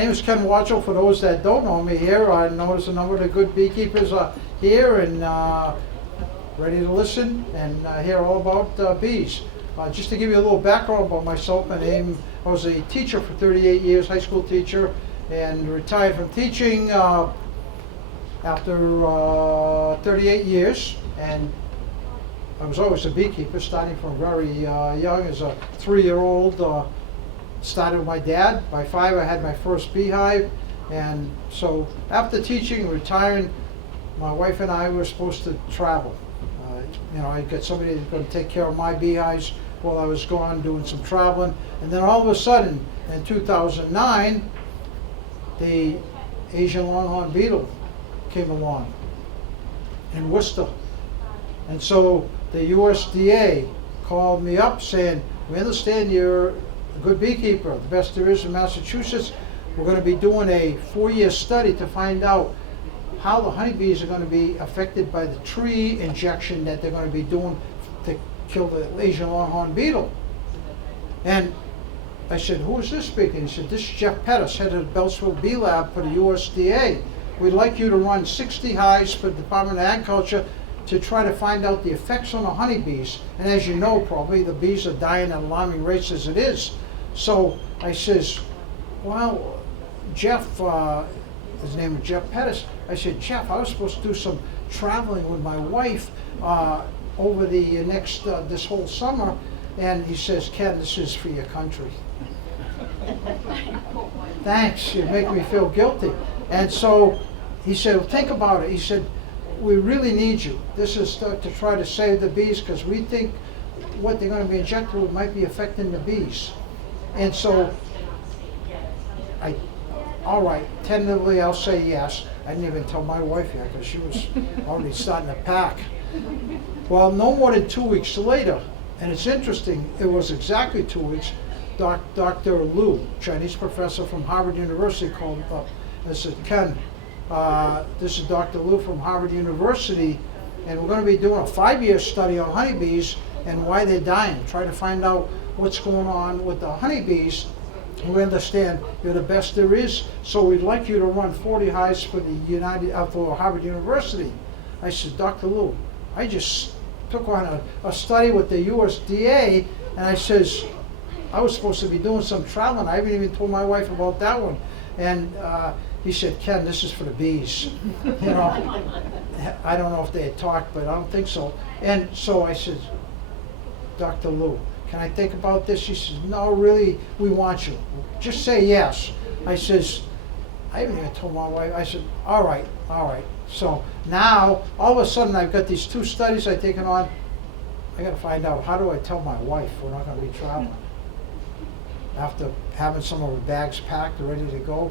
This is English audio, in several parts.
name is Ken Warchol. For those that don't know me here, I notice a number of the good beekeepers are here and ready to listen and hear all about bees. Just to give you a little background about myself, I was a teacher for 38 years, high school teacher, and retired from teaching after 38 years. And I was always a beekeeper, starting from very young as a 3-year-old. Started with my dad. By 5, I had my first beehive. And so after teaching and retiring, my wife and I were supposed to travel. I'd get somebody that's going to take care of my beehives while I was gone doing some traveling. And then all of a sudden, in 2009, the Asian longhorn beetle came along in Worcester. And so the USDA called me up saying, we understand you're a good beekeeper, the best there is in Massachusetts. We're going to be doing a 4-year study to find out how the honeybees are going to be affected by the tree injection that they're going to be doing to kill the Asian longhorn beetle. And I said, who is this speaking? He said, this is Jeff Pettis, head of the Beltsville Bee Lab for the USDA. We'd like you to run 60 hives for the Department of Agriculture to try to find out the effects on the honeybees. And as you know, probably the bees are dying at alarming rates as it is. So I says, well, Jeff, his name is Jeff Pettis. I said, Jeff, I was supposed to do some traveling with my wife over the next, this whole summer. And he says, Ken, this is for your country. Thanks, you make me feel guilty. And so he said, well, think about it. He said, we really need you. This is to try to save the bees because we think what they're going to be injected with might be affecting the bees. And so, all right, tentatively I'll say yes. I didn't even tell my wife yet because she was already starting to pack. Well, no more than 2 weeks later, and it's interesting, it was exactly 2 weeks, Dr. Liu, Chinese professor from Harvard University, called me up and said, Ken, this is Dr. Liu from Harvard University, and we're going to be doing a 5-year study on honeybees and why they're dying. Try to find out what's going on with the honeybees. We understand you're the best there is, so we'd like you to run 40 hives for the for Harvard University. I said, Dr. Liu, I just took on a study with the USDA, and I says, I was supposed to be doing some traveling. I haven't even told my wife about that one. And he said, Ken, this is for the bees. I don't know if they had talked, but I don't think so. And so I said, Dr. Liu, can I think about this? She says, no, really, we want you. Just say yes. I says, I haven't even told my wife. I said, all right, all right. So now, all of a sudden, I've got these 2 studies I've taken on. I got to find out, how do I tell my wife we're not going to be traveling? After having some of her bags packed and ready to go.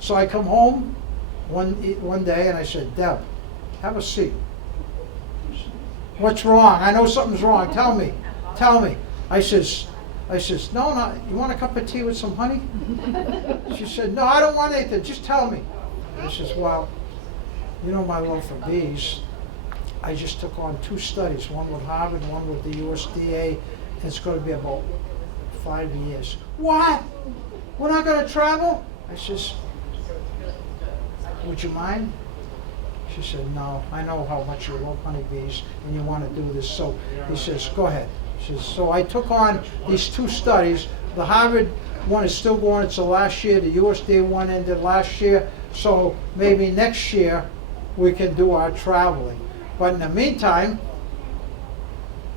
So I come home one day and I said, Deb, have a seat. What's wrong? I know something's wrong. Tell me. Tell me. I says, no, you want a cup of tea with some honey? She said, no, I don't want anything. Just tell me. I says, well, you know my love for bees. I just took on 2 studies, one with Harvard, one with the USDA, and it's going to be about 5 years. What? We're not going to travel? I says, would you mind? She said, no, I know how much you love honeybees and you want to do this. So he says, go ahead. She says, so I took on these 2 studies. The Harvard one is still going, it's the last year. The USDA one ended last year. So maybe next year we can do our traveling. But in the meantime,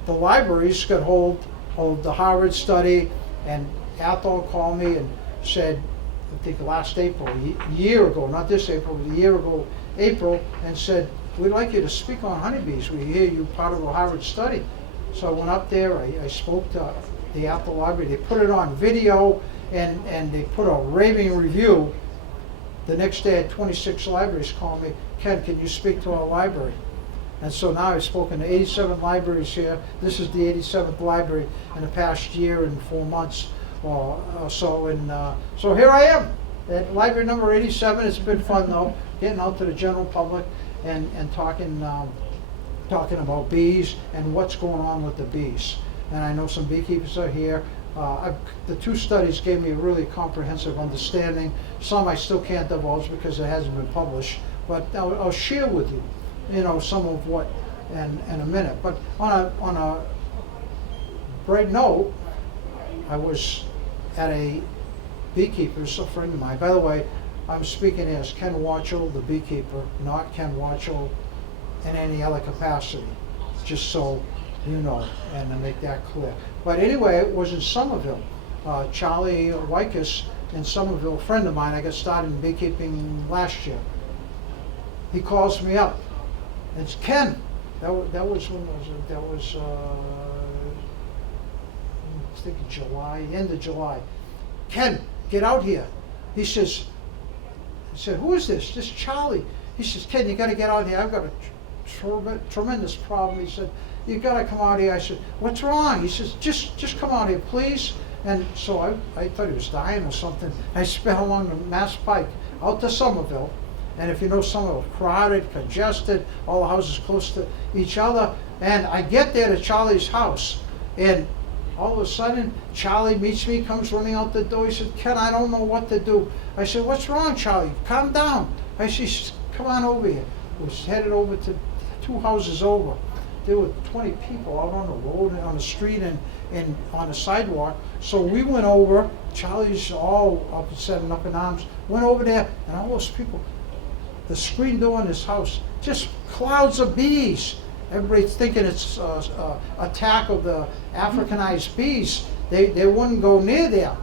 the libraries could hold the Harvard study, and Athol called me and said, I think last April, a year ago, not this April, but a year ago, April, and said, we'd like you to speak on honeybees. We hear you part of a Harvard study. So I went up there, I spoke to the Athol Library. They put it on video, and they put a raving review. The next day, I had 26 libraries call me, Ken, can you speak to our library? And so now I've spoken to 87 libraries here. This is the 87th library in the past year and 4 months or so. And so here I am at library number 87. It's been fun though, getting out to the general public and talking about bees and what's going on with the bees. And I know some beekeepers are here. The two studies gave me a really comprehensive understanding. Some I still can't divulge because it hasn't been published, but I'll share with you, some of what in a minute. But on a bright note, I was at a Beekeeper's, a friend of mine. By the way, I'm speaking as Ken Warchol, the Beekeeper, not Ken Warchol in any other capacity, just so you know, and to make that clear. But anyway, it was in Somerville. Charlie Wykus in Somerville, a friend of mine, I got started in beekeeping last year. He calls me up. It's Ken. That was when was it? That was I think July, end of July. Ken, get out here. He said, who is this? This Charlie. He says, Ken, you got to get out here. I've got a tremendous problem. He said, you got to come out here. I said, what's wrong? He says, just come out here, please. And so I thought he was dying or something. I sped along the Mass Pike out to Somerville. And if you know Somerville, crowded, congested, all the houses close to each other. And I get there to Charlie's house. And all of a sudden, Charlie meets me, comes running out the door. He said, Ken, I don't know what to do. I said, what's wrong, Charlie? Calm down. I said, come on over here. I was headed over to 2 houses over. There were 20 people out on the road and on the street and on the sidewalk. So we went over. Charlie's all upset and up in arms. Went over there, and all those people, the screen door in his house, just clouds of bees. Everybody's thinking it's attack of the Africanized bees. They wouldn't go near there.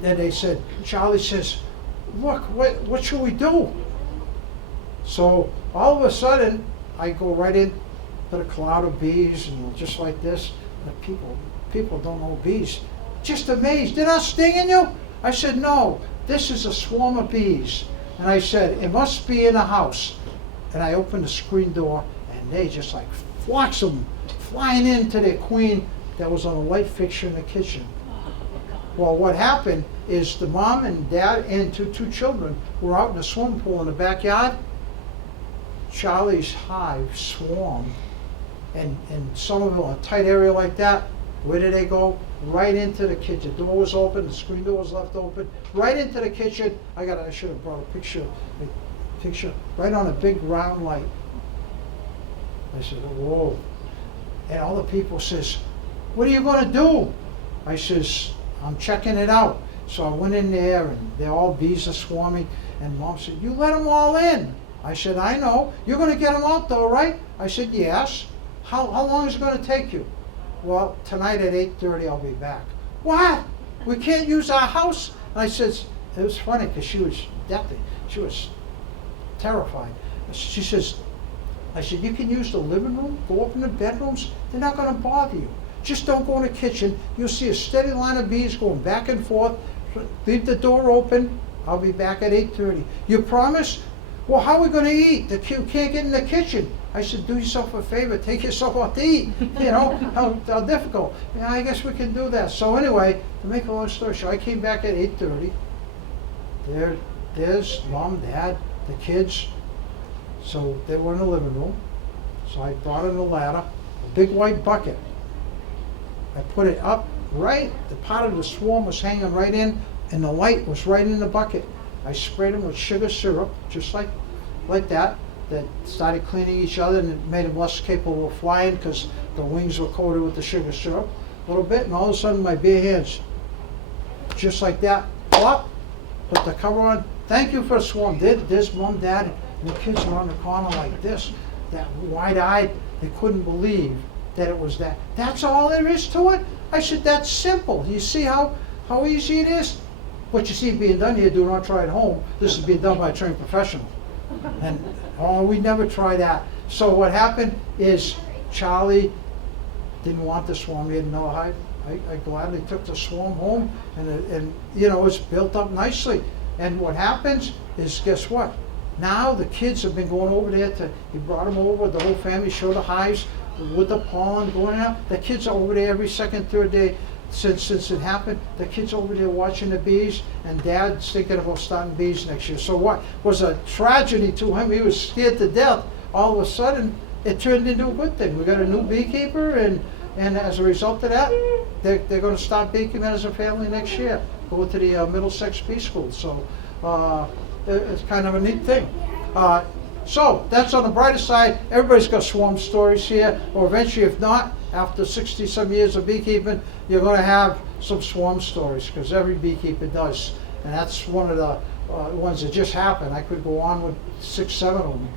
Then they said, Charlie says, look, what should we do? So all of a sudden, I go right into the cloud of bees, and just like this, the people don't know bees. Just amazed. They're not stinging you? I said, no, this is a swarm of bees. And I said, it must be in a house. And I opened the screen door, and they just like flocks of them flying into their queen that was on a light fixture in the kitchen. Well, what happened is the mom and dad and two children were out in the swimming pool in the backyard. Charlie's hive swarmed, and in Somerville, a tight area like that, where did they go? Right into the kitchen. The door was open, the screen door was left open, right into the kitchen. I should have brought a picture right on a big round light. I said, whoa. And all the people says, what are you going to do? I says, I'm checking it out. So I went in there, and all bees are swarming, and Mom said, you let them all in. I said, I know. You're going to get them out though, right? I said, yes. How long is it going to take you? Well, tonight at 8:30 I'll be back. What? We can't use our house? And I said, it was funny because she was deathly. She was terrified. She says, I said, you can use the living room, go up in the bedrooms. They're not going to bother you. Just don't go in the kitchen. You'll see a steady line of bees going back and forth. Leave the door open. I'll be back at 8:30. You promise? Well, how are we going to eat? The kid can't get in the kitchen. I said, do yourself a favor, take yourself out to eat. How difficult. Yeah, I guess we can do that. So anyway, to make a long story short, I came back at 8:30. There's Mom, Dad, the kids. So they were in the living room. So I brought in a ladder, a big white bucket. I put it up right, the part of the swarm was hanging right in, and the light was right in the bucket. I sprayed them with sugar syrup, just like that started cleaning each other, and it made them less capable of flying because the wings were coated with the sugar syrup a little bit, and all of a sudden my bare hands, just like that, plop, put the cover on. Thank you for the swarm. There's Mom, Dad, and the kids were on the corner like this, that wide-eyed. They couldn't believe that it was that. That's all there is to it? I said, that's simple. You see how easy it is? What you see being done here, do not try at home. This is being done by a trained professional. And we never try that. So what happened is Charlie didn't want the swarm. He had no hive. I gladly took the swarm home, and it's built up nicely. And what happens is, guess what? Now the kids have been going over there he brought them over, the whole family, showed the hives with the pollen going out. The kids are over there every second, third day. Since it happened, the kids over there watching the bees, and Dad's thinking about starting bees next year. So what was a tragedy to him, he was scared to death. All of a sudden, it turned into a good thing. We got a new beekeeper, and And as a result of that, they're going to start beekeeping as a family next year, go to the Middlesex Bee School. So it's kind of a neat thing. So that's on the brighter side. Everybody's got swarm stories here, or eventually, if not, after 60-some years of beekeeping, you're going to have some swarm stories, because every beekeeper does. And that's one of the ones that just happened. I could go on with 6, 7 of them.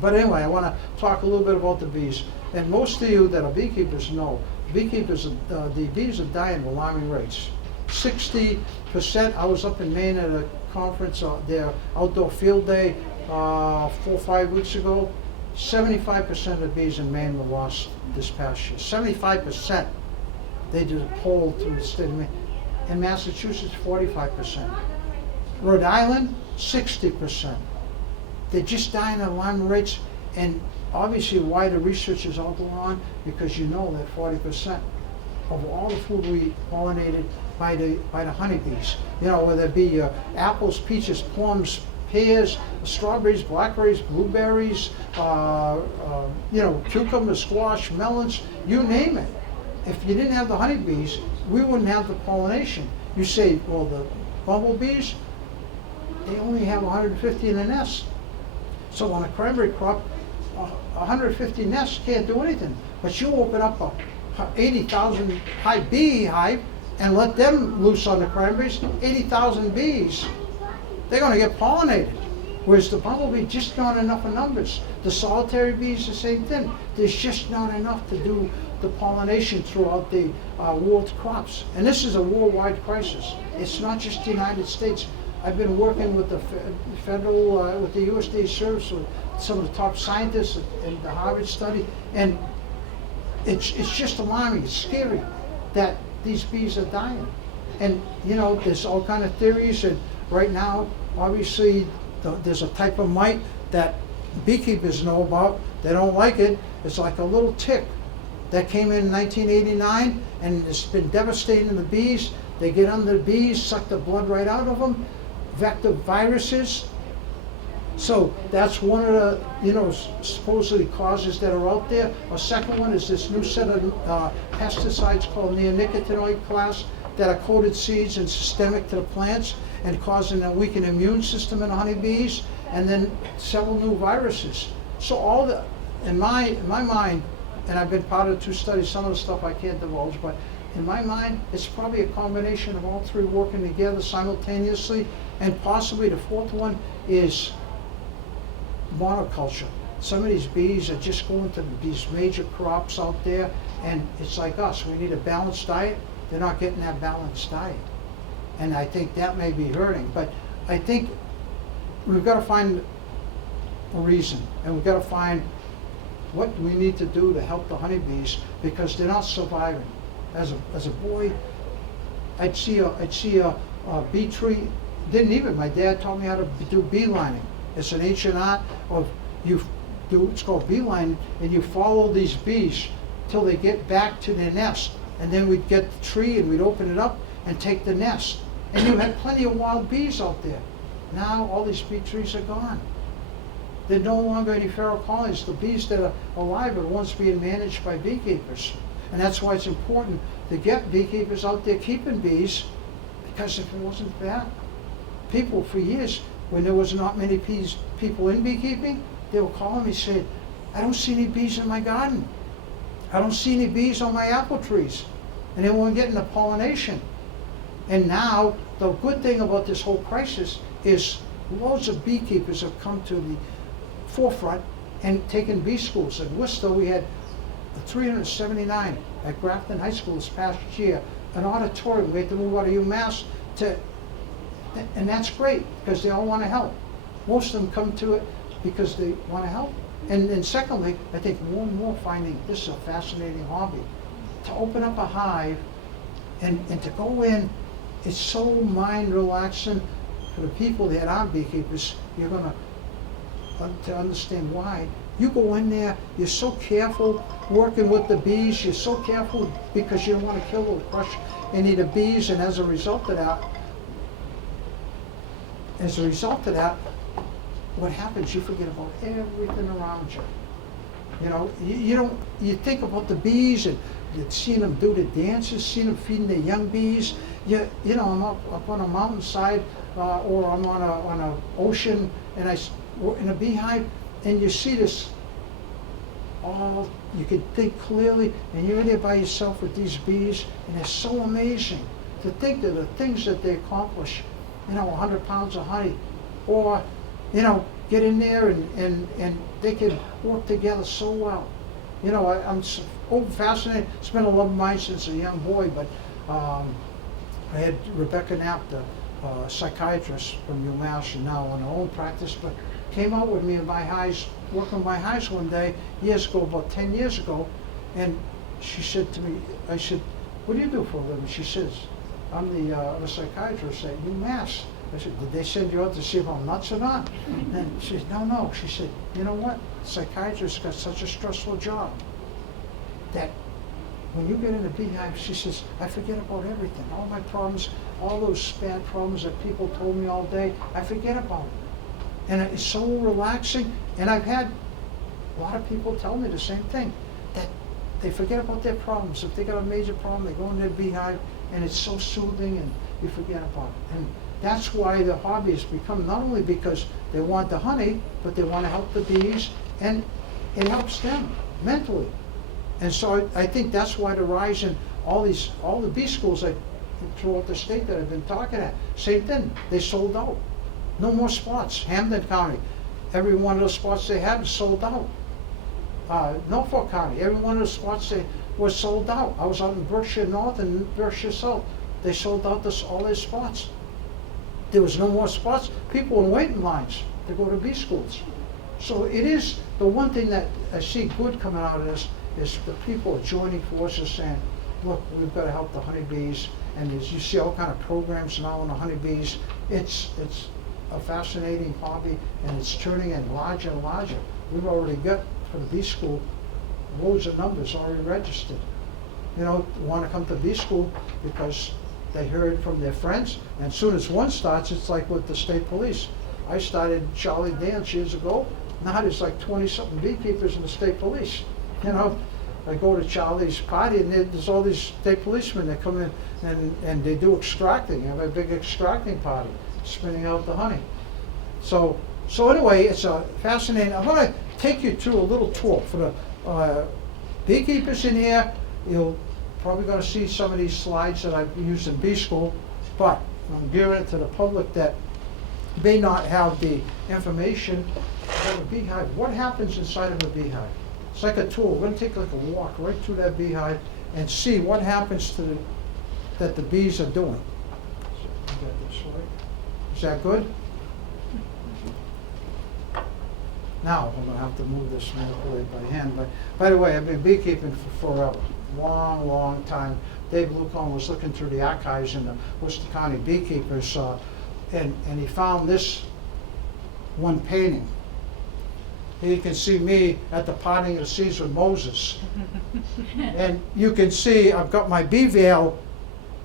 But anyway, I want to talk a little bit about the bees. And most of you that are beekeepers know, the bees are dying at alarming rates. 60%, I was up in Maine at a conference, their outdoor field day, 4 or 5 weeks ago. 75% of the bees in Maine were lost this past year. 75%. They did a poll through the state of Maine. In Massachusetts, 45%. Rhode Island, 60%. They're just dying at alarming rates, and obviously why the research is all going on, because you know that 40% of all the food we eat pollinated by the honeybees. You know, whether it be apples, peaches, plums, pears, strawberries, blackberries, blueberries, you know, cucumbers, squash, melons, you name it. If you didn't have the honeybees, we wouldn't have the pollination. You say, well, the bumblebees, they only have 150 in a nest. So on a cranberry crop, 150 nests can't do anything. But you open up a 80,000 bee hive and let them loose on the cranberries, 80,000 bees, they're going to get pollinated. Whereas the bumblebee, just not enough in numbers. The solitary bees, the same thing. There's just not enough to do the pollination throughout the world's crops. And this is a worldwide crisis. It's not just the United States. I've been working with the federal, with the USDA service, with some of the top scientists in the Harvard study, and it's just alarming, it's scary that these bees are dying. And you know, there's all kind of theories, and right now, obviously, there's a type of mite that beekeepers know about. They don't like it. It's like a little tick that came in 1989, and it's been devastating the bees. They get under the bees, suck the blood right out of them, vector viruses. So that's one of the, you know, supposedly causes that are out there. A second one is this new set of pesticides called neonicotinoid class that are coated seeds and systemic to the plants and causing a weakened immune system in honeybees, and then several new viruses. So all the, in my mind, and I've been part of 2 studies, some of the stuff I can't divulge, but in my mind, it's probably a combination of all 3 working together simultaneously, and possibly the 4th one is monoculture. Some of these bees are just going to these major crops out there, and it's like us, we need a balanced diet. They're not getting that balanced diet. And I think that may be hurting, but I think we've got to find a reason, and we've got to find what we need to do to help the honeybees, because they're not surviving. As a boy, I'd see a bee tree. Didn't even, my dad taught me how to do beelining. It's an ancient art of it's called beelining, and you follow these bees till they get back to their nest. And then we'd get the tree and we'd open it up and take the nest. And you had plenty of wild bees out there. Now all these bee trees are gone. There's no longer any feral colonies. The bees that are alive are the ones being managed by beekeepers. And that's why it's important to get beekeepers out there keeping bees, because if it wasn't that, people for years, when there was not many people in beekeeping, they were calling me saying, I don't see any bees in my garden. I don't see any bees on my apple trees. And they weren't getting the pollination. And now, the good thing about this whole crisis is loads of beekeepers have come to the forefront and taken bee schools. In Worcester, we had 379 at Grafton High School this past year, an auditorium. We had to move out of UMass and that's great, because they all want to help. Most of them come to it because they want to help. And secondly, I think more and more finding this is a fascinating hobby. To open up a hive and to go in, it's so mind relaxing for the people that aren't beekeepers. You're going to understand why. You go in there, you're so careful working with the bees, you're so careful because you don't want to kill or crush any of the bees, and as a result of that, what happens, you forget about everything around you. You know, you don't, you think about the bees and you've seen them do the dances, seen them feeding their young bees. You know, I'm up on a mountainside or I'm on a ocean and we're in a beehive and you see this all, you can think clearly and you're in there by yourself with these bees and it's so amazing to think of the things that they accomplish. You know, 100 pounds of honey or, you know, get in there and they can work together so well. You know, I'm so fascinated. It's been a love of mine since a young boy, but I had Rebecca Knapp, the psychiatrist from UMass, and now on her own practice, but came out with me in my highs, working in my highs one day, years ago, about 10 years ago, and she said to me, I said, what do you do for a living? She says, I'm the psychiatrist at UMass. I said, did they send you out to see if I'm nuts or not? And she said, no. She said, you know what? Psychiatrists got such a stressful job that when you get in a beehive, she says, I forget about everything. All my problems, all those bad problems that people told me all day, I forget about them. And it's so relaxing. And I've had a lot of people tell me the same thing, that they forget about their problems. If they got a major problem, they go in their beehive, and it's so soothing, and you forget about it. And that's why the hobby has become, not only because they want the honey, but they want to help the bees, and it helps them mentally. And so I think that's why the rise in all the bee schools throughout the state that I've been talking at, same thing, they sold out. No more spots. Hampden County, every one of those spots they had was sold out. Norfolk County, every one of the spots was sold out. I was out in Berkshire North and Berkshire South. They sold out all their spots. There was no more spots. People were waiting lines to go to bee schools. So it is the one thing that I see good coming out of this is the people are joining forces saying, look, we've got to help the honeybees. And as you see all kind of programs now on the honeybees, it's a fascinating hobby and it's turning in larger and larger. We've already got, for the bee school, loads of numbers already registered. You know, want to come to bee school because they heard from their friends, and as soon as one starts, it's like with the state police. I started Charlie Dance years ago. Now there's like 20-something beekeepers in the state police. You know, I go to Charlie's party, and there's all these state policemen that come in and they do extracting. Have a big extracting party, spinning out the honey. So anyway, it's a fascinating. I'm going to take you through a little tour for the beekeepers in here. You'll probably going to see some of these slides that I've used in bee school, but I'm giving it to the public that may not have the information of a beehive. What happens inside of a beehive? It's like a tour. We're going to take like a walk right through that beehive and see what happens to that the bees are doing. So, get this right. Is that good? Now I'm going to have to move this manipulate by hand. But by the way, I've been beekeeping for forever. Long time. Dave Lucon was looking through the archives in the Worcester County Beekeepers, and he found this one painting. Here you can see me at the parting of the seas with Moses. And you can see I've got my bee veil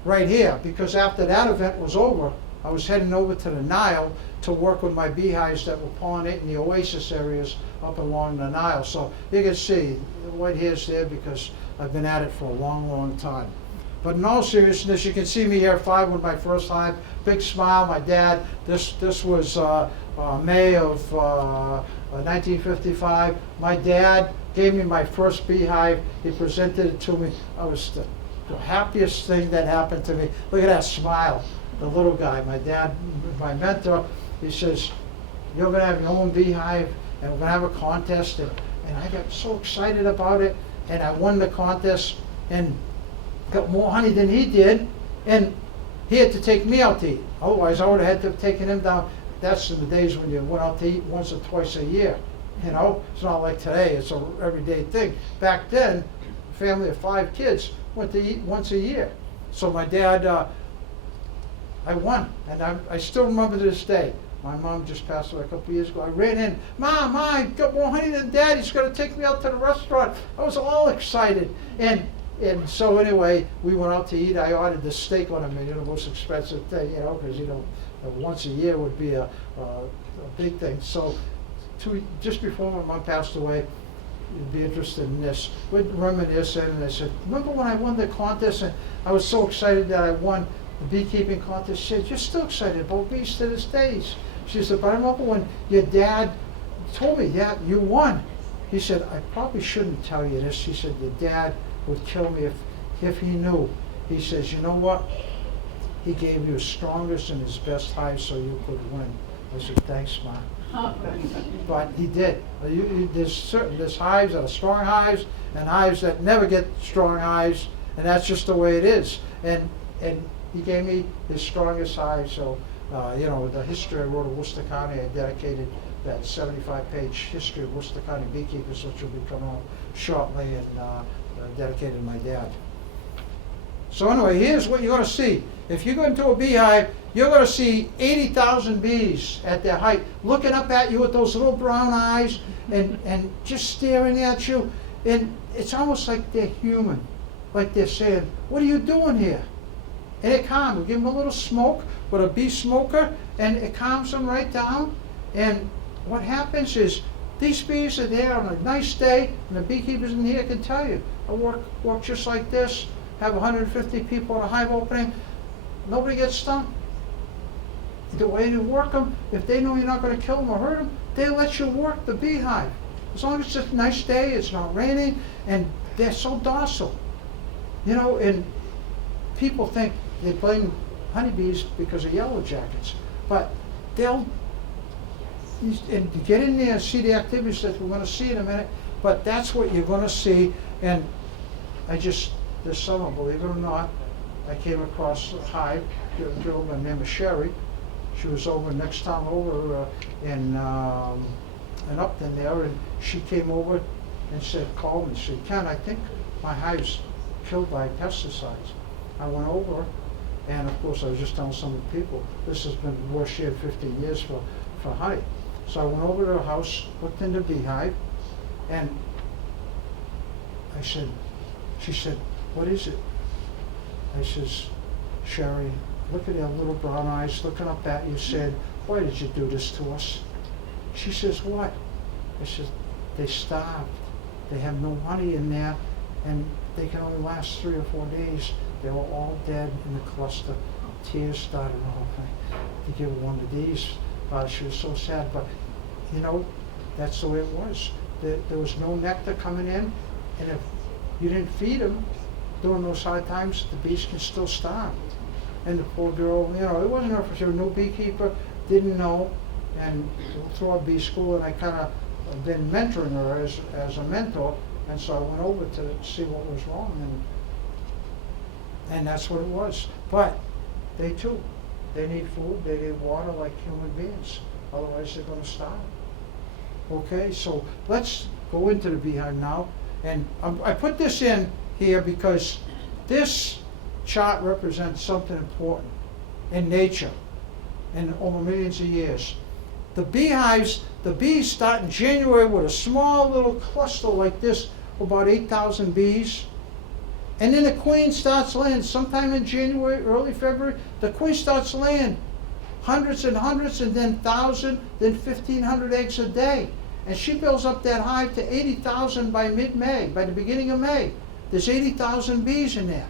right here, because after that event was over, I was heading over to the Nile to work with my beehives that were pollinating the oasis areas up along the Nile. So you can see the white hair's there because I've been at it for a long time. But in all seriousness, you can see me here at 5 with my first hive. Big smile. My dad, this was May of 1955. My dad gave me my first beehive. He presented it to me. I was the happiest thing that happened to me. Look at that smile. The little guy, my dad, my mentor, he says, you're going to have your own beehive and we're going to have a contest. And I got so excited about it. And I won the contest and got more honey than he did. And he had to take me out to eat. Otherwise, I would have had to have taken him down. That's in the days when you went out to eat once or twice a year. You know, it's not like today. It's an everyday thing. Back then, a family of 5 kids went to eat once a year. So my dad, I won. And I still remember to this day. My mom just passed away a couple of years ago. I ran in, Mom, I got more honey than Dad. He's going to take me out to the restaurant. I was all excited. And so anyway, we went out to eat. I ordered the steak on a menu, the most expensive thing, you know, because, you know, once a year would be a big thing. So just before my mom passed away, you'd be interested in this. We'd reminisce, and I said, remember when I won the contest and I was so excited that I won the beekeeping contest? She said, you're still excited about bees to this day. She said, but I remember when your dad told me, yeah, you won. He said, I probably shouldn't tell you this. He said, your dad would kill me if he knew. He says, you know what? He gave you his strongest and his best hive so you could win. I said, thanks, Ma. But he did. There's hives that are strong hives and hives that never get strong hives, and that's just the way it is. And he gave me his strongest hive. So, the history I wrote of Worcester County, I dedicated that 75-page history of Worcester County beekeepers, which will be coming out shortly, and dedicated to my dad. So anyway, here's what you're going to see. If you go into a beehive, you're going to see 80,000 bees at their height, looking up at you with those little brown eyes and just staring at you. And it's almost like they're human, like they're saying, what are you doing here? And it calms. We give them a little smoke with a bee smoker, and it calms them right down. And what happens is these bees are there on a nice day, and the beekeepers in here can tell you, I work just like this, have 150 people in a hive opening, nobody gets stung. The way you work them, if they know you're not going to kill them or hurt them, they let you work the beehive. As long as it's a nice day, it's not raining, and they're so docile. And people think they blame honeybees because of yellow jackets, but they'll and to get in there and see the activities that we're going to see in a minute, but that's what you're going to see. And this summer, believe it or not, I came across a hive, a girl by the name of Sherry. She was over next town over in Upton there, and she came over and called me, said, Ken, I think my hive's killed by pesticides. I went over, and of course I was just telling some of the people, this has been the worst year 15 years for honey. So I went over to her house, looked in the beehive, and she said, what is it? I says, Sherry, look at their little brown eyes looking up at you, said, why did you do this to us? She says, what? I said, they starved. They have no honey in there, and they can only last 3 or 4 days. They were all dead in the cluster. Tears started rolling. To give her one of these, she was so sad, but that's the way it was. There was no nectar coming in, and if you didn't feed them during those hard times, the bees can still starve. And the poor girl, it wasn't her, she was a new beekeeper, didn't know, and throughout bee school, and I kind of been mentoring her as a mentor, and so I went over to see what was wrong, and that's what it was. But they too, they need food, they need water like human beings, otherwise they're going to starve. Okay, so let's go into the beehive now, and I put this in here because this chart represents something important in nature and over millions of years. The beehives, the bees start in January with a small little cluster like this, about 8,000 bees. And then the queen starts laying sometime in January, early February. The queen starts laying hundreds and hundreds, and then 1,000, then 1,500 eggs a day. And she builds up that hive to 80,000 by mid-May, by the beginning of May. There's 80,000 bees in there.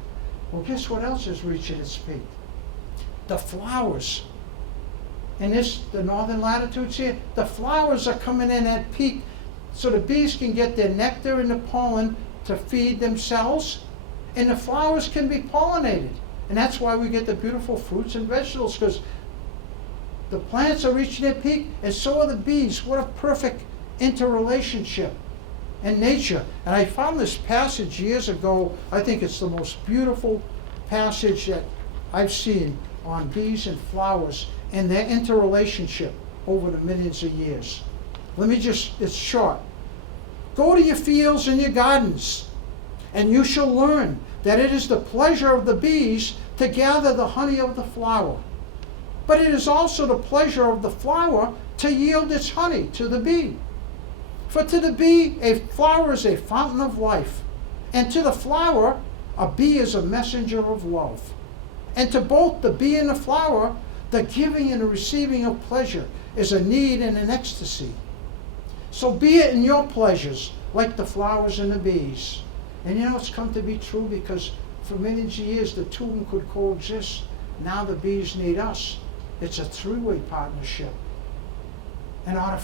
Well, guess what else is reaching its peak? The flowers. In the northern latitudes here, the flowers are coming in at peak, so the bees can get their nectar and the pollen to feed themselves, and the flowers can be pollinated. And that's why we get the beautiful fruits and vegetables, because the plants are reaching their peak, and so are the bees. What a perfect interrelationship in nature. And I found this passage years ago. I think it's the most beautiful passage that I've seen on bees and flowers and their interrelationship over the millions of years. It's short. Go to your fields and your gardens, and you shall learn that it is the pleasure of the bees to gather the honey of the flower. But it is also the pleasure of the flower to yield its honey to the bee. For to the bee, a flower is a fountain of life, and to the flower, a bee is a messenger of love. And to both the bee and the flower, the giving and the receiving of pleasure is a need and an ecstasy. So be it in your pleasures, like the flowers and the bees. And you know, it's come to be true because for millions of years the two of them could coexist. Now the bees need us. It's a three-way partnership in order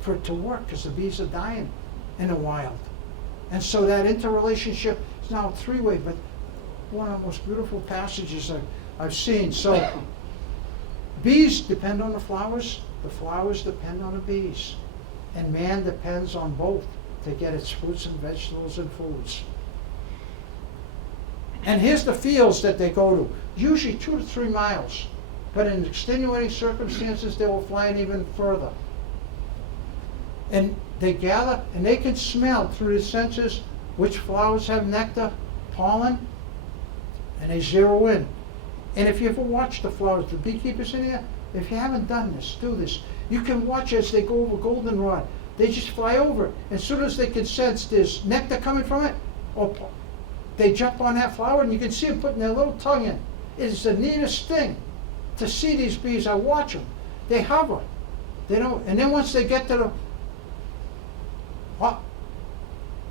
for it to work, because the bees are dying in the wild. And so that interrelationship is now a three-way, but one of the most beautiful passages I've seen. So bees depend on the flowers depend on the bees, and man depends on both to get its fruits and vegetables and foods. And here's the fields that they go to, usually 2 to 3 miles, but in extenuating circumstances they will fly even further. And they gather, and they can smell through the senses which flowers have nectar, pollen, and they zero in. And if you ever watch the flowers, the beekeepers in here, if you haven't done this, do this. You can watch as they go over goldenrod. They just fly over it. As soon as they can sense there's nectar coming from it, they jump on that flower, and you can see them putting their little tongue in. It's the neatest thing to see these bees. I watch them. They hover. They don't. And then once they get to the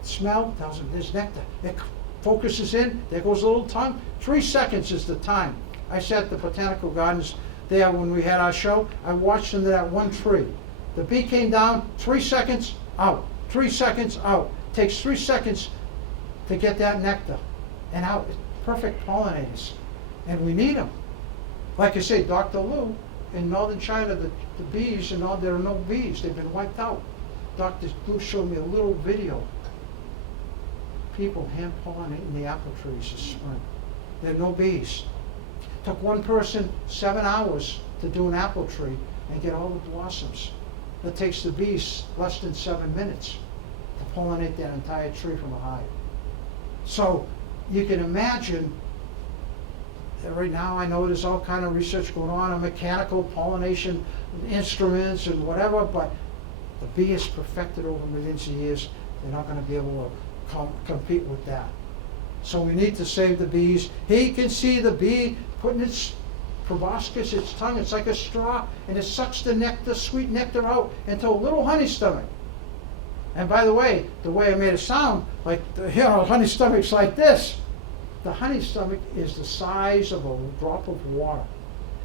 smell, tells them there's nectar. It focuses in. There goes a little tongue. 3 seconds is the time. I sat at the botanical gardens there when we had our show. I watched them to that one tree. The bee came down, 3 seconds, out. 3 seconds, out. Takes 3 seconds to get that nectar and out. Perfect pollinators. And we need them. Like I say, Dr. Liu, in northern China, the bees, and all, there are no bees. They've been wiped out. Dr. Liu showed me a little video. People hand pollinating the apple trees this spring. There are no bees. Took one person 7 hours to do an apple tree and get all the blossoms. It takes the bees less than 7 minutes to pollinate that entire tree from a hive. So you can imagine that right now I know there's all kind of research going on mechanical pollination instruments and whatever, but the bee is perfected over millions of years. They're not going to be able to compete with that. So we need to save the bees. He can see the bee putting its proboscis, its tongue, it's like a straw, and it sucks the nectar, sweet nectar out into a little honey stomach. And by the way I made it sound, like, honey stomach's like this. The honey stomach is the size of a drop of water.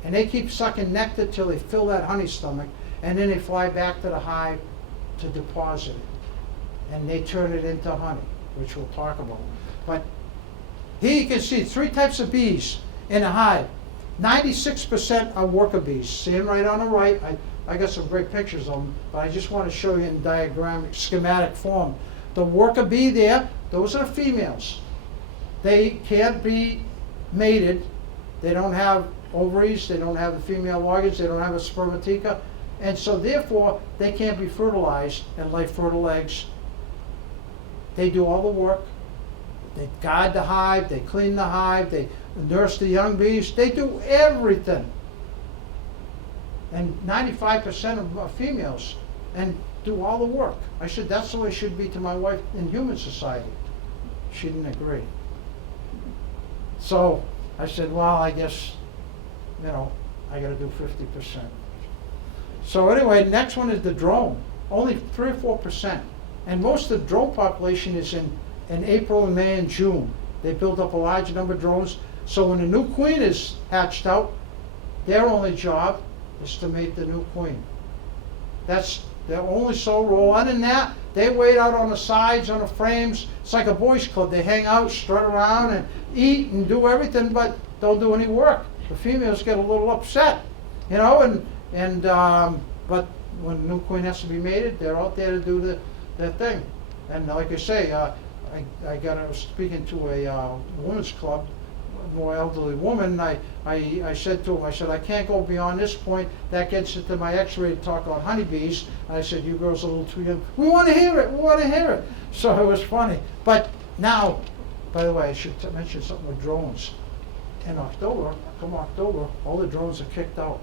And they keep sucking nectar till they fill that honey stomach, and then they fly back to the hive to deposit it. And they turn it into honey, which we'll talk about. But here you can see 3 types of bees in a hive. 96% are worker bees. See them right on the right. I got some great pictures of them, but I just want to show you in diagrammatic, schematic form. The worker bee there, those are females. They can't be mated. They don't have ovaries. They don't have the female organs. They don't have a spermatheca. And so therefore, they can't be fertilized and lay fertile eggs. They do all the work. They guard the hive. They clean the hive. They nurse the young bees. They do everything. And 95% of them are females and do all the work. I said, that's the way it should be to my wife in human society. She didn't agree. So I said, well, I guess, I got to do 50%. So anyway, next one is the drone. Only 3 or 4%. And most of the drone population is in April and May and June. They build up a large number of drones. So when the new queen is hatched out, their only job is to mate the new queen. That's their only sole role. Other than that, they wait out on the sides, on the frames. It's like a boys' club. They hang out, strut around, and eat and do everything, but don't do any work. The females get a little upset, but when the new queen has to be mated, they're out there to do their thing. And like I say, I was speaking to a women's club, a more elderly woman. I said to him, I can't go beyond this point. That gets into my X-rated talk on honeybees. And I said, you girls are a little too young. We want to hear it. So it was funny. But now, by the way, I should mention something with drones. In October, all the drones are kicked out.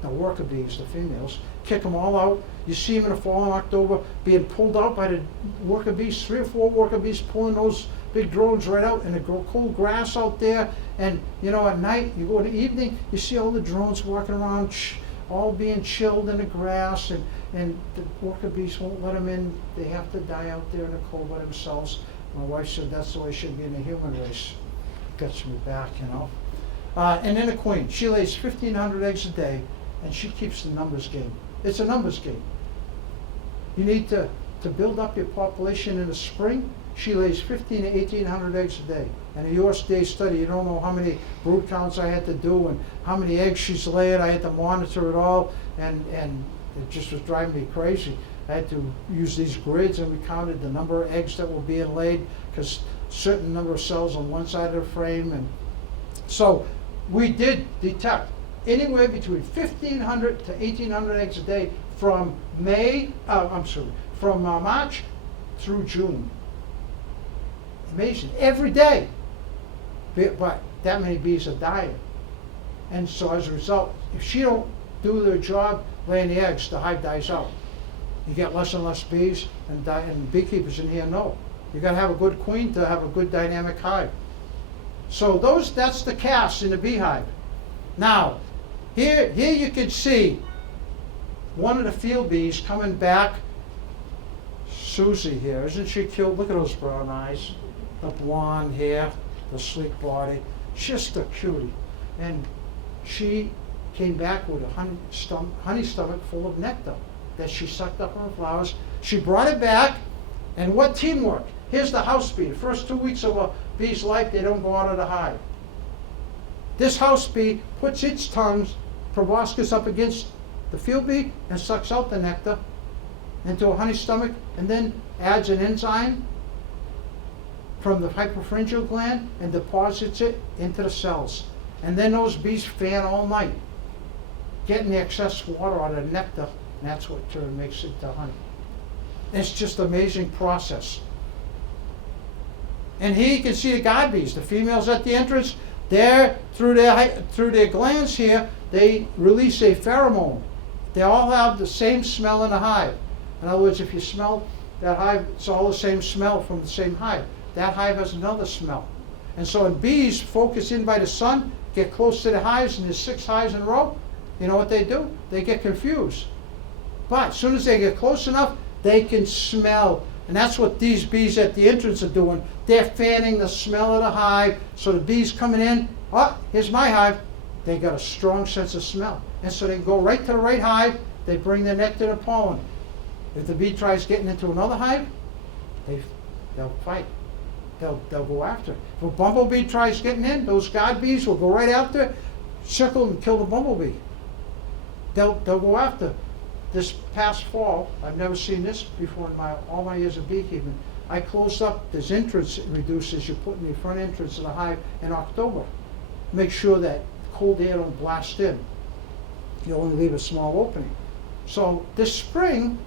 The worker bees, the females, kick them all out. You see them in the fall in October being pulled out by the worker bees, 3 or 4 worker bees pulling those big drones right out in the cool grass out there. And at night, you go in the evening, you see all the drones walking around all being chilled in the grass, and the worker bees won't let them in. They have to die out there in the cold by themselves. My wife said that's the way it should be in the human race. Gets me back, you know. And then the queen, she lays 1,500 eggs a day, and she keeps the numbers game. It's a numbers game. You need to build up your population in the spring. She lays 1,500 to 1,800 eggs a day. And a USDA study, you don't know how many brood counts I had to do and how many eggs she's laying. I had to monitor it all, and it just was driving me crazy. I had to use these grids, and we counted the number of eggs that were being laid, because certain number of cells on one side of the frame. And so we did detect anywhere between 1,500 to 1,800 eggs a day from March through June. Amazing, every day. But that many bees are dying. And so as a result, if she don't do their job laying the eggs, the hive dies out. You get less and less bees, and beekeepers in here know. You gotta have a good queen to have a good dynamic hive. So that's the cast in the beehive. Now, here you can see one of the field bees coming back. Susie here, isn't she cute? Look at those brown eyes, the blonde hair, the sleek body, just a cutie. And she came back with a honey stomach full of nectar that she sucked up from the flowers. She brought it back, and what teamwork? Here's the house bee. The first 2 weeks of a bee's life, they don't go out of the hive. This house bee puts its tongues, proboscis, up against the field bee and sucks out the nectar into a honey stomach, and then adds an enzyme from the hypopharyngeal gland and deposits it into the cells. And then those bees fan all night, getting the excess water out of the nectar, and that's what makes it to honey. It's just an amazing process. And here you can see the guard bees, the females at the entrance. There, through their glands here, they release a pheromone. They all have the same smell in the hive. In other words, if you smell that hive, it's all the same smell from the same hive. That hive has another smell. And so when bees focus in by the sun, get close to the hives, and there's 6 hives in a row, you know what they do? They get confused. But as soon as they get close enough, they can smell. And that's what these bees at the entrance are doing. They're fanning the smell of the hive. So the bees coming in, oh, here's my hive. They got a strong sense of smell. And so they go right to the right hive. They bring the nectar and pollen. If the bee tries getting into another hive, they'll fight. They'll go after it. If a bumblebee tries getting in, those guard bees will go right after it, circle and kill the bumblebee. They'll go after. This past fall, I've never seen this before in all my years of beekeeping. I closed up this entrance reducers you put in the front entrance of the hive in October. Make sure that cold air don't blast in. You only leave a small opening. So this spring,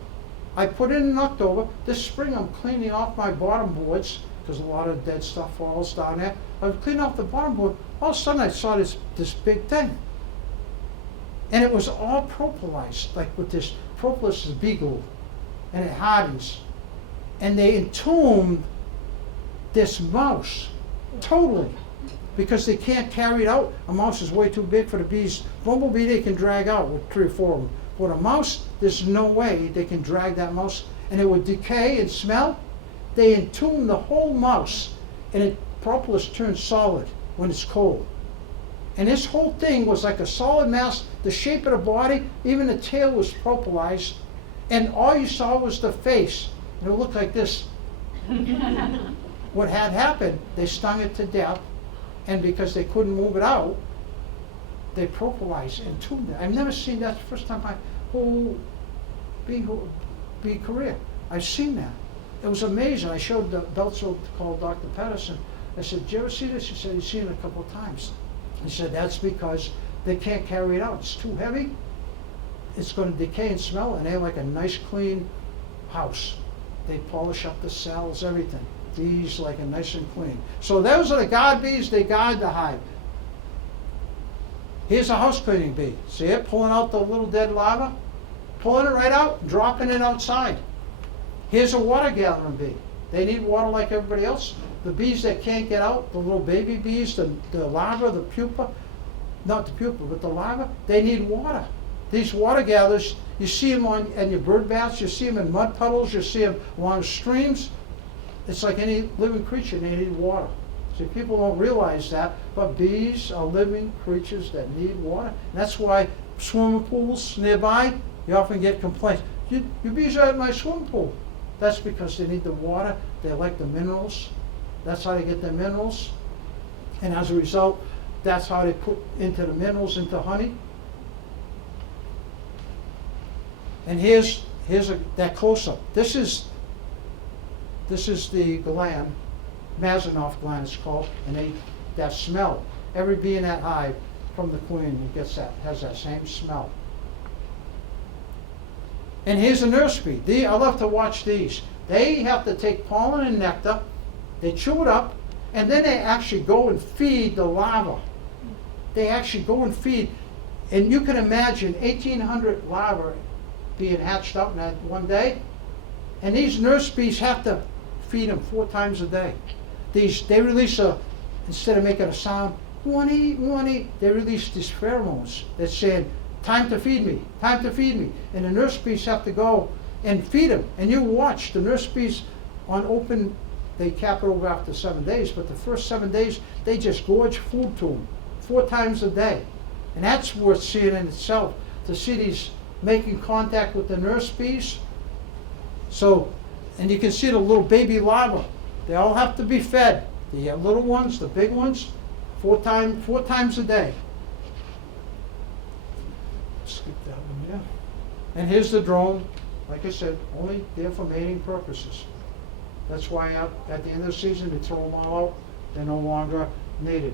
I put it in October. This spring I'm cleaning off my bottom boards, because a lot of dead stuff falls down there. I'm cleaning off the bottom board. All of a sudden I saw this big thing. And it was all propolized, like with this propolis is bee glue, and it hardens. And they entombed this mouse totally, because they can't carry it out. A mouse is way too big for the bees. Bumblebee they can drag out with 3 or 4 of them. But a mouse, there's no way they can drag that mouse, and it would decay and smell. They entomb the whole mouse, and propolis turns solid when it's cold. And this whole thing was like a solid mass, the shape of the body, even the tail was propolized, and all you saw was the face. And it looked like this. What had happened, they stung it to death, and because they couldn't move it out, they propolized and entombed it. I've never seen that. The first time my whole bee career, I've seen that. It was amazing. I showed the Belzer called Dr. Pedersen. I said, "Did you ever see this?" He said, "He's seen it a couple of times." He said, "That's because they can't carry it out. It's too heavy. It's going to decay and smell, and they like a nice clean house. They polish up the cells, everything. Bees like a nice and clean." So those are the guard bees. They guard the hive. Here's a house cleaning bee. See it? Pulling out the little dead larva. Pulling it right out, dropping it outside. Here's a water gathering bee. They need water like everybody else. The bees that can't get out, the little baby bees, the larva, the pupa, not the pupa, but the larva, they need water. these water gatherers, you see them in your bird baths, you see them in mud puddles, you see them along streams. It's like any living creature, they need water. See, people don't realize that, but bees are living creatures that need water. And that's why swimming pools nearby, you often get complaints. Your bees are at my swimming pool. That's because they need the water, they like the minerals. That's how they get their minerals. And as a result, that's how they put into the minerals into honey. And here's that close-up. This is the gland, Mazanoff gland it's called, and that smell. Every bee in that hive from the queen has that same smell. And here's a nurse bee. I love to watch these. They have to take pollen and nectar, they chew it up, and then they actually go and feed the larvae. They actually go and feed, and you can imagine 1,800 larvae being hatched out in that one day, and these nurse bees have to feed them 4 times a day. They release instead of making a sound, one-eat, they release these pheromones that's saying, time to feed me, time to feed me. And the nurse bees have to go and feed them. And you watch the nurse bees on open, they cap it over after 7 days, but the first 7 days, they just gorge food to them 4 times a day. And that's worth seeing in itself, to see these making contact with the nurse bees. So, and you can see the little baby larvae. They all have to be fed. The little ones, the big ones, 4 times a day. Skip that one there. And here's the drone. Like I said, only there for mating purposes. That's why at the end of the season, we throw them all out. They're no longer needed.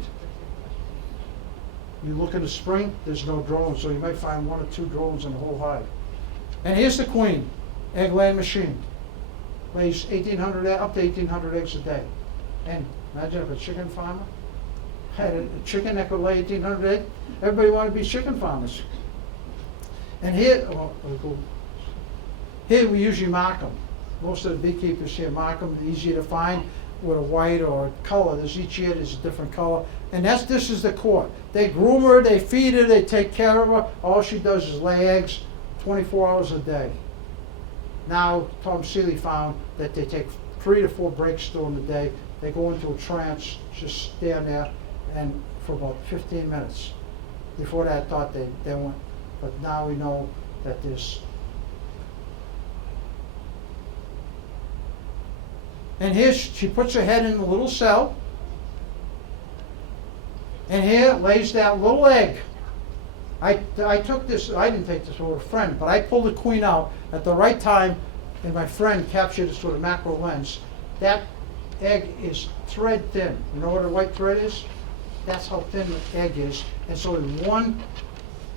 You look in the spring, there's no drones, so you might find 1 or 2 drones in the whole hive. And here's the queen, egg laying machine. Lays 1,800, up to 1,800 eggs a day. And imagine if a chicken farmer had a chicken that could lay 1,800 eggs. Everybody wanted to be chicken farmers. And here we usually mark them. Most of the beekeepers here mark them, easy to find with a white or a color. Each year there's a different color. And this is the court. They groom her, they feed her, they take care of her. All she does is lay eggs 24 hours a day. Now, Tom Seeley found that they take 3 to 4 breaks during the day. They go into a trance, just stand there, and for about 15 minutes. Before that, I thought they went, but now we know that there's. And here she puts her head in the little cell, and here lays that little egg. I took this, I didn't take this with a friend, but I pulled the queen out at the right time, and my friend captured this with a macro lens. That egg is thread thin. You know what a white thread is? That's how thin the egg is. And so in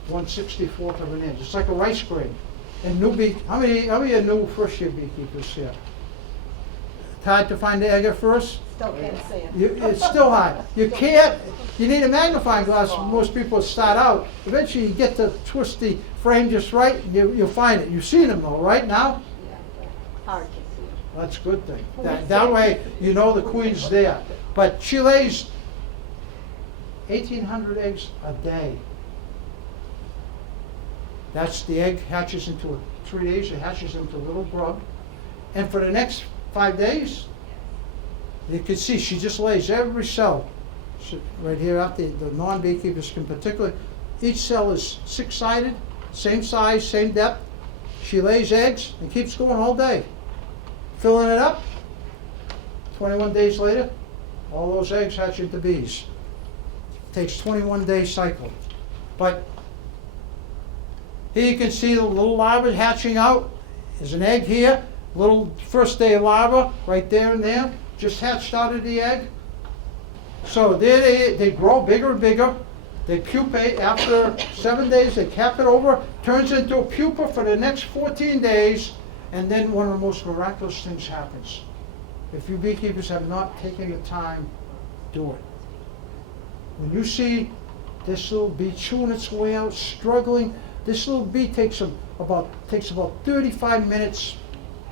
1/64th of an inch. It's like a rice grain. And how many are new first year beekeepers here? It's hard to find the egg at first? Still can't see it. It's still hard. You need a magnifying glass. Most people start out. Eventually you get to twist the frame just right, and you'll find it. You've seen them though, right now? Yeah, hard to see. That's a good thing. That way you know the queen's there. But she lays 1,800 eggs a day. That's the egg hatches into 3 days. It hatches into a little grub. And for the next 5 days, you can see she just lays every cell. Right here out the non-beekeepers in particular. Each cell is 6-sided, same size, same depth. She lays eggs and keeps going all day. Filling it up, 21 days later, all those eggs hatch into bees. Takes 21-day cycle. But here you can see the little larvae hatching out. There's an egg here, little first day larva right there and there, just hatched out of the egg. So there they grow bigger and bigger. They pupate after 7 days, they cap it over, turns into a pupa for the next 14 days, and then one of the most miraculous things happens. If you beekeepers have not taken the time, do it. When you see this little bee chewing its way out, struggling, this little bee takes about 35 minutes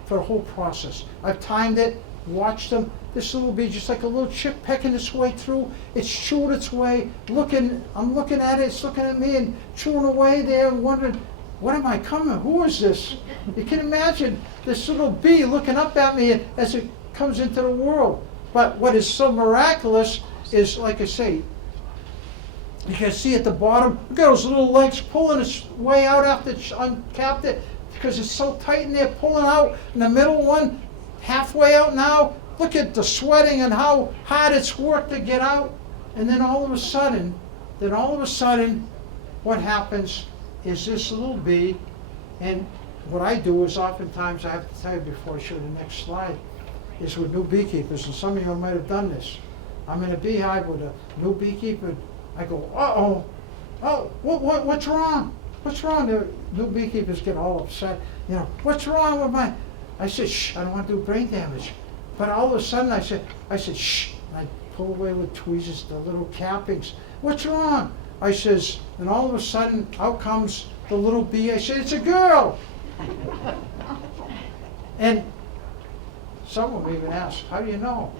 for the whole process. I've timed it, watched them. This little bee, just like a little chick pecking its way through, it's chewing its way, I'm looking at it, it's looking at me and chewing away there and wondering, what am I coming? Who is this? You can imagine this little bee looking up at me as it comes into the world. But what is so miraculous is, like I say, you can see at the bottom, look at those little legs pulling its way out after it's uncapped it, because it's so tight in there, pulling out. In the middle one, halfway out now. Look at the sweating and how hard it's worked to get out. And then all of a sudden, what happens is this little bee, and what I do is oftentimes, I have to tell you before I show you the next slide, is with new beekeepers, and some of you might have done this. I'm in a beehive with a new beekeeper. I go, what's wrong? What's wrong? The new beekeepers get all upset. You know, what's wrong with my? I said, shh, I don't want to do brain damage. But all of a sudden, I said, shh, and I pull away with tweezers the little cappings. What's wrong? I says, and all of a sudden, out comes the little bee. I said, it's a girl. And someone even asked, how do you know?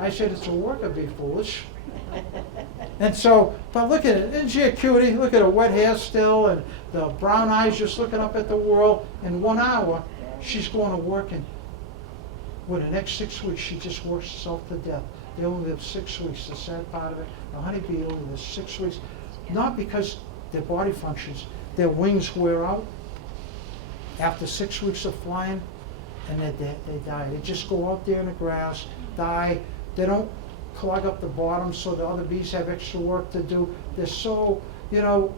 I said, it's a worker bee, foolish. And so, but look at it, isn't she a cutie? Look at her wet hair still, and the brown eyes just looking up at the world. In 1 hour, she's going to work, and for the next 6 weeks, she just works herself to death. They only live 6 weeks, the sad part of it. The honeybee only lives 6 weeks, not because their body functions, their wings wear out after 6 weeks of flying, and they die. They just go out there in the grass, die. They don't clog up the bottom so the other bees have extra work to do. They're so, you know,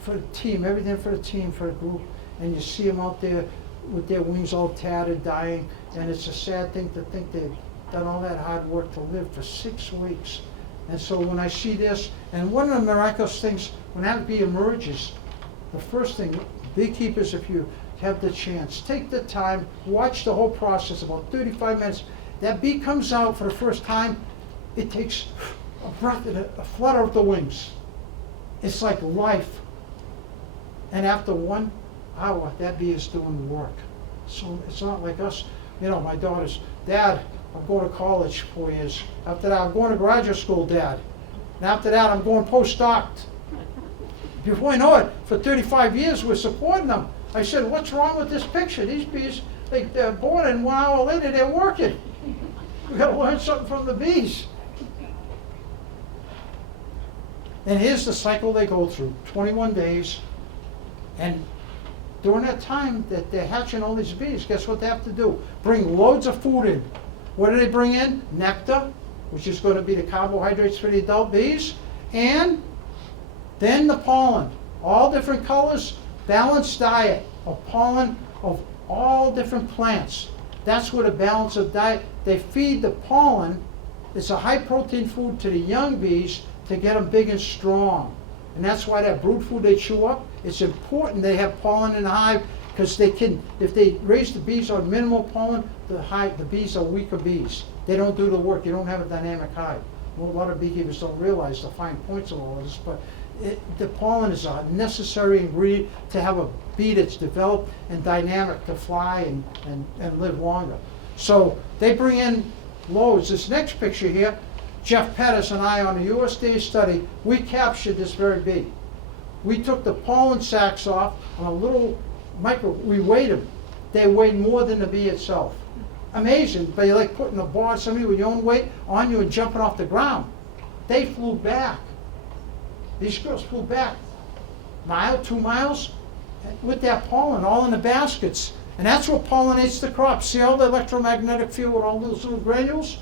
for the team, everything for the team, for the group, and you see them out there with their wings all tattered, dying, and it's a sad thing to think they've done all that hard work to live for 6 weeks. And so when I see this, and one of the miraculous things, when that bee emerges, the first thing, beekeepers, if you have the chance, take the time, watch the whole process, about 35 minutes. That bee comes out for the first time, it takes a breath, a flutter of the wings. It's like life. And after 1 hour, that bee is doing work. So it's not like us. You know, my daughter's, Dad, I'm going to college 4 years. After that, I'm going to graduate school, Dad. And after that, I'm going postdoc. Before you know it, for 35 years, we're supporting them. I said, what's wrong with this picture? These bees, they're born, and 1 hour later, they're working. We've got to learn something from the bees. And here's the cycle they go through, 21 days. And during that time that they're hatching all these bees, guess what they have to do? Bring loads of food in. What do they bring in? Nectar, which is going to be the carbohydrates for the adult bees, and then the pollen. All different colors, balanced diet of pollen of all different plants. That's what a balance of diet. They feed the pollen. It's a high protein food to the young bees to get them big and strong. And that's why that brood food they chew up, it's important they have pollen in the hive, because they can, if they raise the bees on minimal pollen, the bees are weaker bees. They don't do the work. You don't have a dynamic hive. Well, a lot of beekeepers don't realize the fine points of all of this, but the pollen is a necessary ingredient to have a bee that's developed and dynamic to fly and live longer. So they bring in loads. This next picture here, Jeff Pettis and I on a USDA study, we captured this very bee. We took the pollen sacs off on a little we weighed them. They weighed more than the bee itself. Amazing, but you're like putting a bar, somebody with your own weight on you and jumping off the ground. They flew back. These girls flew back, 1 mile, 2 miles, with that pollen all in the baskets. And that's what pollinates the crops. See all the electromagnetic field with all those little granules?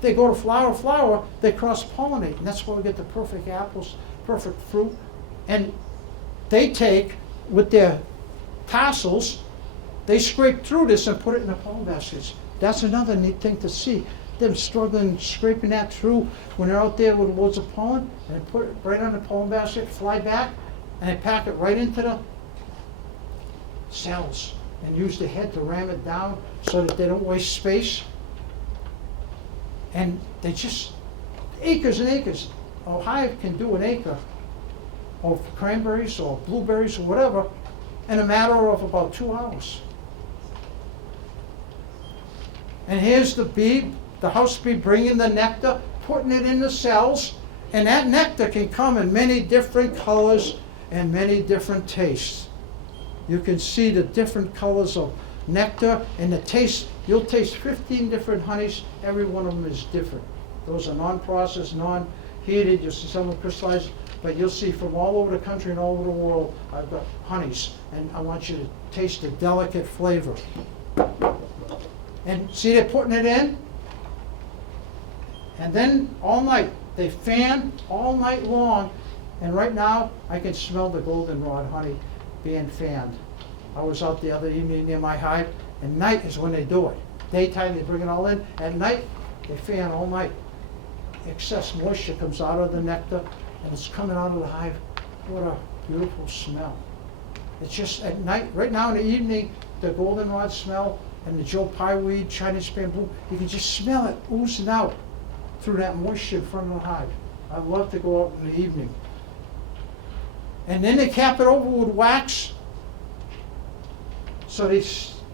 They go to flower, they cross-pollinate, and that's why we get the perfect apples, perfect fruit. And they take, with their tassels, they scrape through this and put it in the pollen baskets. That's another neat thing to see. Them struggling, scraping that through when they're out there with loads of pollen, and they put it right on the pollen basket, fly back, and they pack it right into the cells and use the head to ram it down so that they don't waste space. And they just, acres and acres. A hive can do an acre of cranberries or blueberries or whatever in a matter of about 2 hours. And here's the bee, the house bee bringing the nectar, putting it in the cells, and that nectar can come in many different colors. and many different tastes. You can see the different colors of nectar and the taste. You'll taste 15 different honeys. Every one of them is different. Those are non-processed, non-heated. You'll see some are crystallized, but you'll see from all over the country and all over the world, I've got honeys, and I want you to taste the delicate flavor. And see, they're putting it in, and then all night, they fan all night long, and right now, I can smell the goldenrod honey being fanned. I was out the other evening near my hive, and night is when they do it. Daytime, they bring it all in. At night, they fan all night. Excess moisture comes out of the nectar, and it's coming out of the hive. What a beautiful smell. It's just at night, right now in the evening, the goldenrod smell and the Joe Pye weed, Chinese bamboo, you can just smell it oozing out through that moisture in front of the hive. I love to go out in the evening. And then they cap it over with wax. So they,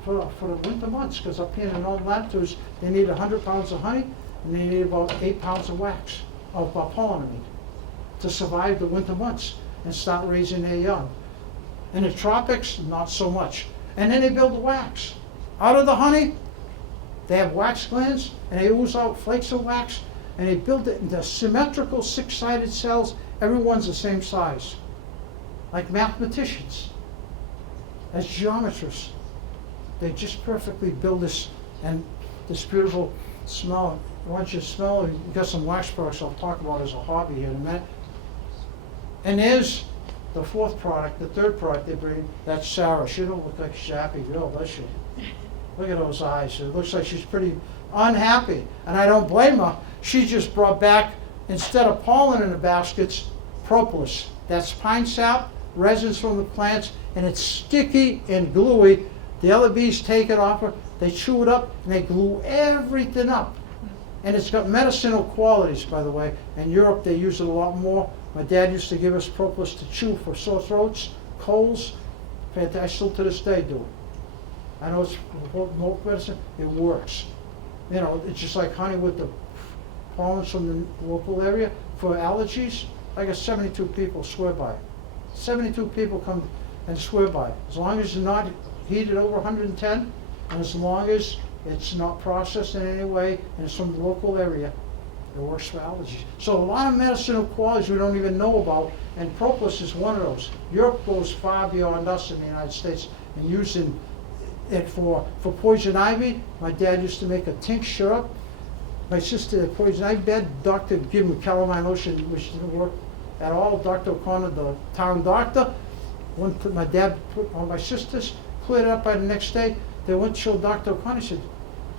for the winter months, because up here in the northern latitudes, they need 100 pounds of honey, and they need about 8 pounds of wax, of pollen, I mean, to survive the winter months and start raising their young. In the tropics, not so much. And then they build the wax. Out of the honey, they have wax glands, and they ooze out flakes of wax, and they build it into symmetrical six-sided cells. Everyone's the same size. Like mathematicians, as geometrists. They just perfectly build this, and this beautiful smell. Once you smell it, you got some wax products I'll talk about as a hobby here in a minute. And there's the fourth product, the third product they bring. That's Sarah. She don't look like a happy girl, does she? Look at those eyes. It looks like she's pretty unhappy. And I don't blame her. She just brought back, instead of pollen in the baskets, propolis. That's pine sap, resins from the plants, and it's sticky and gluey. The other bees take it off her, they chew it up, and they glue everything up. And it's got medicinal qualities, by the way. In Europe, they use it a lot more. My dad used to give us propolis to chew for sore throats, colds. I still to this day do it. I know it's more medicine, it works. You know, it's just like honey with the pollens from the local area. For allergies, I got 72 people swear by it. 72 people come and swear by it. As long as it's not heated over 110, and as long as it's not processed in any way, and it's from the local area, it works for allergies. So a lot of medicinal qualities we don't even know about, and propolis is one of those. Europe goes far beyond us in the United States in using it for poison ivy. My dad used to make a tincture up. My sister had poison ivy bed. Doctor gave him calamine lotion, which didn't work at all. Dr. O'Connor, the town doctor, my dad put on my sister's, cleared it up by the next day. They went to show Dr. O'Connor. He said,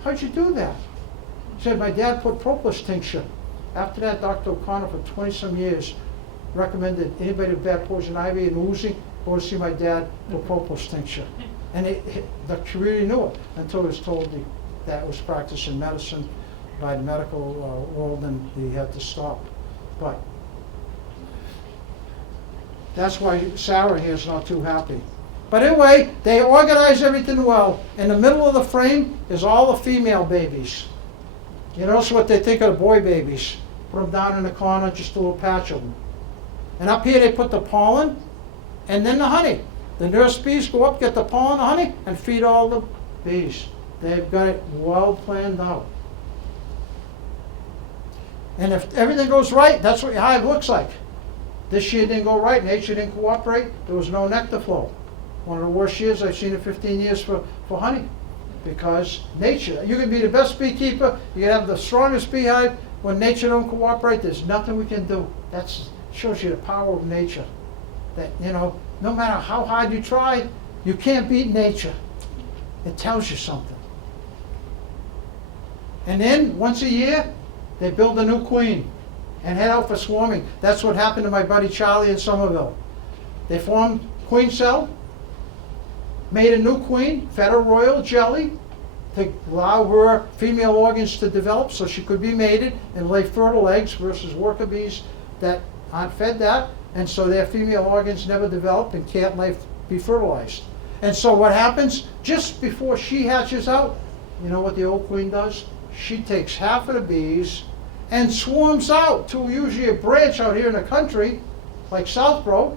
"How'd you do that?" He said, "My dad put propolis tincture." After that, Dr. O'Connor, for 20-some years, recommended anybody with bad poison ivy and oozing, go to see my dad for propolis tincture. And the community knew it until it was told that it was practiced in medicine by the medical world, and they had to stop. But that's why Sarah here is not too happy. But anyway, they organize everything well. In the middle of the frame is all the female babies. You notice what they think of the boy babies. Put them down in the corner, just a little patch of them. And up here they put the pollen and then the honey. The nurse bees go up, get the pollen and honey, and feed all the bees. They've got it well planned out. And if everything goes right, that's what your hive looks like. This year didn't go right, nature didn't cooperate, there was no nectar flow. One of the worst years I've seen in 15 years for honey. Because nature, you can be the best beekeeper, you can have the strongest beehive, when nature don't cooperate, there's nothing we can do. That shows you the power of nature. That, you know, no matter how hard you try, you can't beat nature. It tells you something. And then, once a year, they build a new queen and head out for swarming. That's what happened to my buddy Charlie in Somerville. They formed queen cell, made a new queen, fed her royal jelly to allow her female organs to develop so she could be mated and lay fertile eggs versus worker bees that aren't fed that, and so their female organs never develop and can't be fertilized. And so what happens, just before she hatches out, you know what the old queen does? She takes half of the bees and swarms out to usually a branch out here in the country, like Southborough,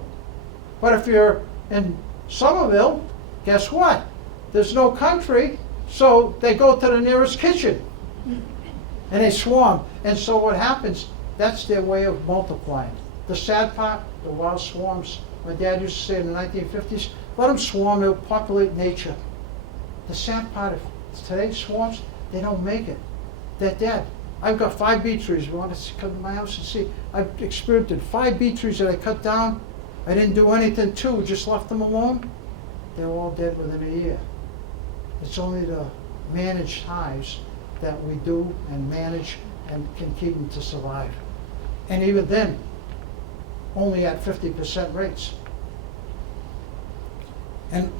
But if you're in Somerville, guess what? There's no country, so they go to the nearest kitchen. And they swarm. And so what happens, that's their way of multiplying. The sad part, the wild swarms, my dad used to say in the 1950s, let them swarm, they'll populate nature. The sad part of today's swarms, they don't make it. They're dead. I've got 5 bee trees. You want to come to my house and see? I've experienced it. 5 bee trees that I cut down. I didn't do anything to, just left them alone. They're all dead within a year. It's only the managed hives that we do and manage and can keep them to survive. And even then, only at 50% rates. And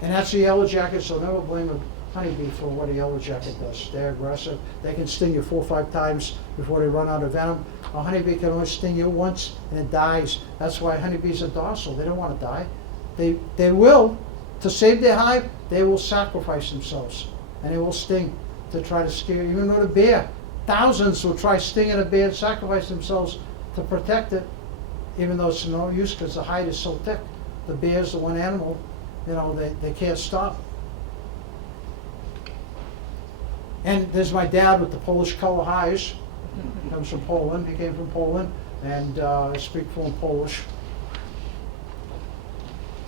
that's the yellow jacket, so never blame a honeybee for what a yellow jacket does. They're aggressive. They can sting you 4 or 5 times before they run out of venom. A honeybee can only sting you once and it dies. That's why honeybees are docile. They don't want to die. They will, to save their hive, they will sacrifice themselves. And they will sting to try to scare you. Even though the bear, thousands will try stinging a bear and sacrifice themselves to protect it, even though it's no use because the hide is so thick. The bear's the one animal, they can't stop. And there's my dad with the Polish color hives. He comes from Poland. He came from Poland, and I speak fluent Polish.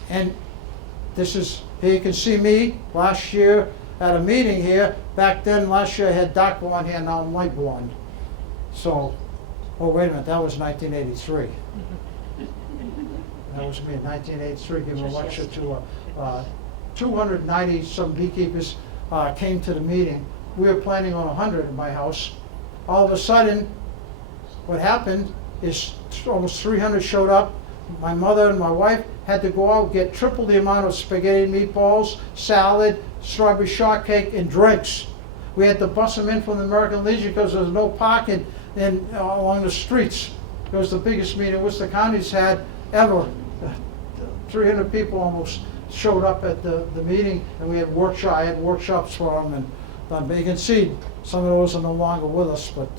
And this is, here you can see me last year at a meeting here. Back then, last year I had dark blonde hair, now I'm light blonde. So, oh wait a minute, that was 1983. That was me in 1983, giving a lecture to 290 some beekeepers came to the meeting. We were planning on 100 in my house. All of a sudden, what happened is almost 300 showed up. My mother and my wife had to go out, get triple the amount of spaghetti meatballs, salad, strawberry shortcake, and drinks. We had to bus them in from the American Legion because there was no parking along the streets. It was the biggest meeting Worcester County's had ever. 300 people almost showed up at the meeting, and we had I had workshops for them. And you can see some of those are no longer with us, but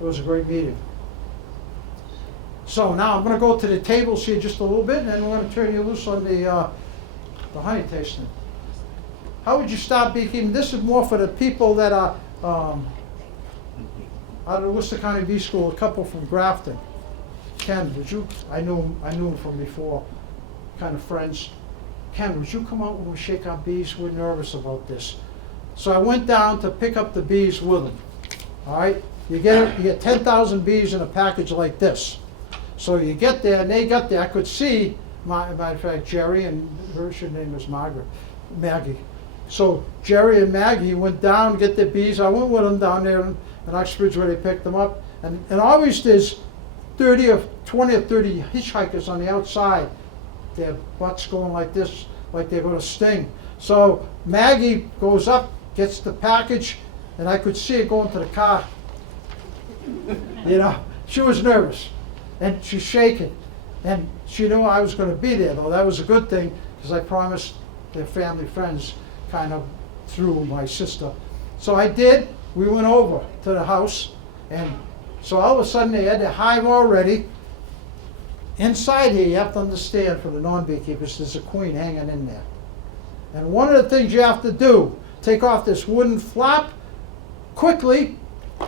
it was a great meeting. So now I'm going to go to the tables here just a little bit, and then we're going to turn you loose on the honey tasting. How would you start beekeeping? This is more for the people that are out of the Worcester County Bee School, a couple from Grafton. Ken, would you, I knew him from before, kind of friends. Ken, would you come out when we shake our bees? We're nervous about this. So I went down to pick up the bees with him. All right, you get 10,000 bees in a package like this. So you get there, and they got there. I could see, matter of fact, Jerry and her name was Maggie. So Jerry and Maggie went down to get their bees. I went with them down there in Uxbridge where they picked them up. And always there's 20 or 30 hitchhikers on the outside. Their butts going like this, like they're going to sting. So Maggie goes up, gets the package, and I could see her going to the car. She was nervous, and she's shaking. And she knew I was going to be there, though. That was a good thing, because I promised their family friends, kind of through my sister. So I did. We went over to the house, and so all of a sudden they had the hive already. Inside here, you have to understand, for the non-beekeepers, there's a queen hanging in there. And one of the things you have to do, take off this wooden flap, quickly,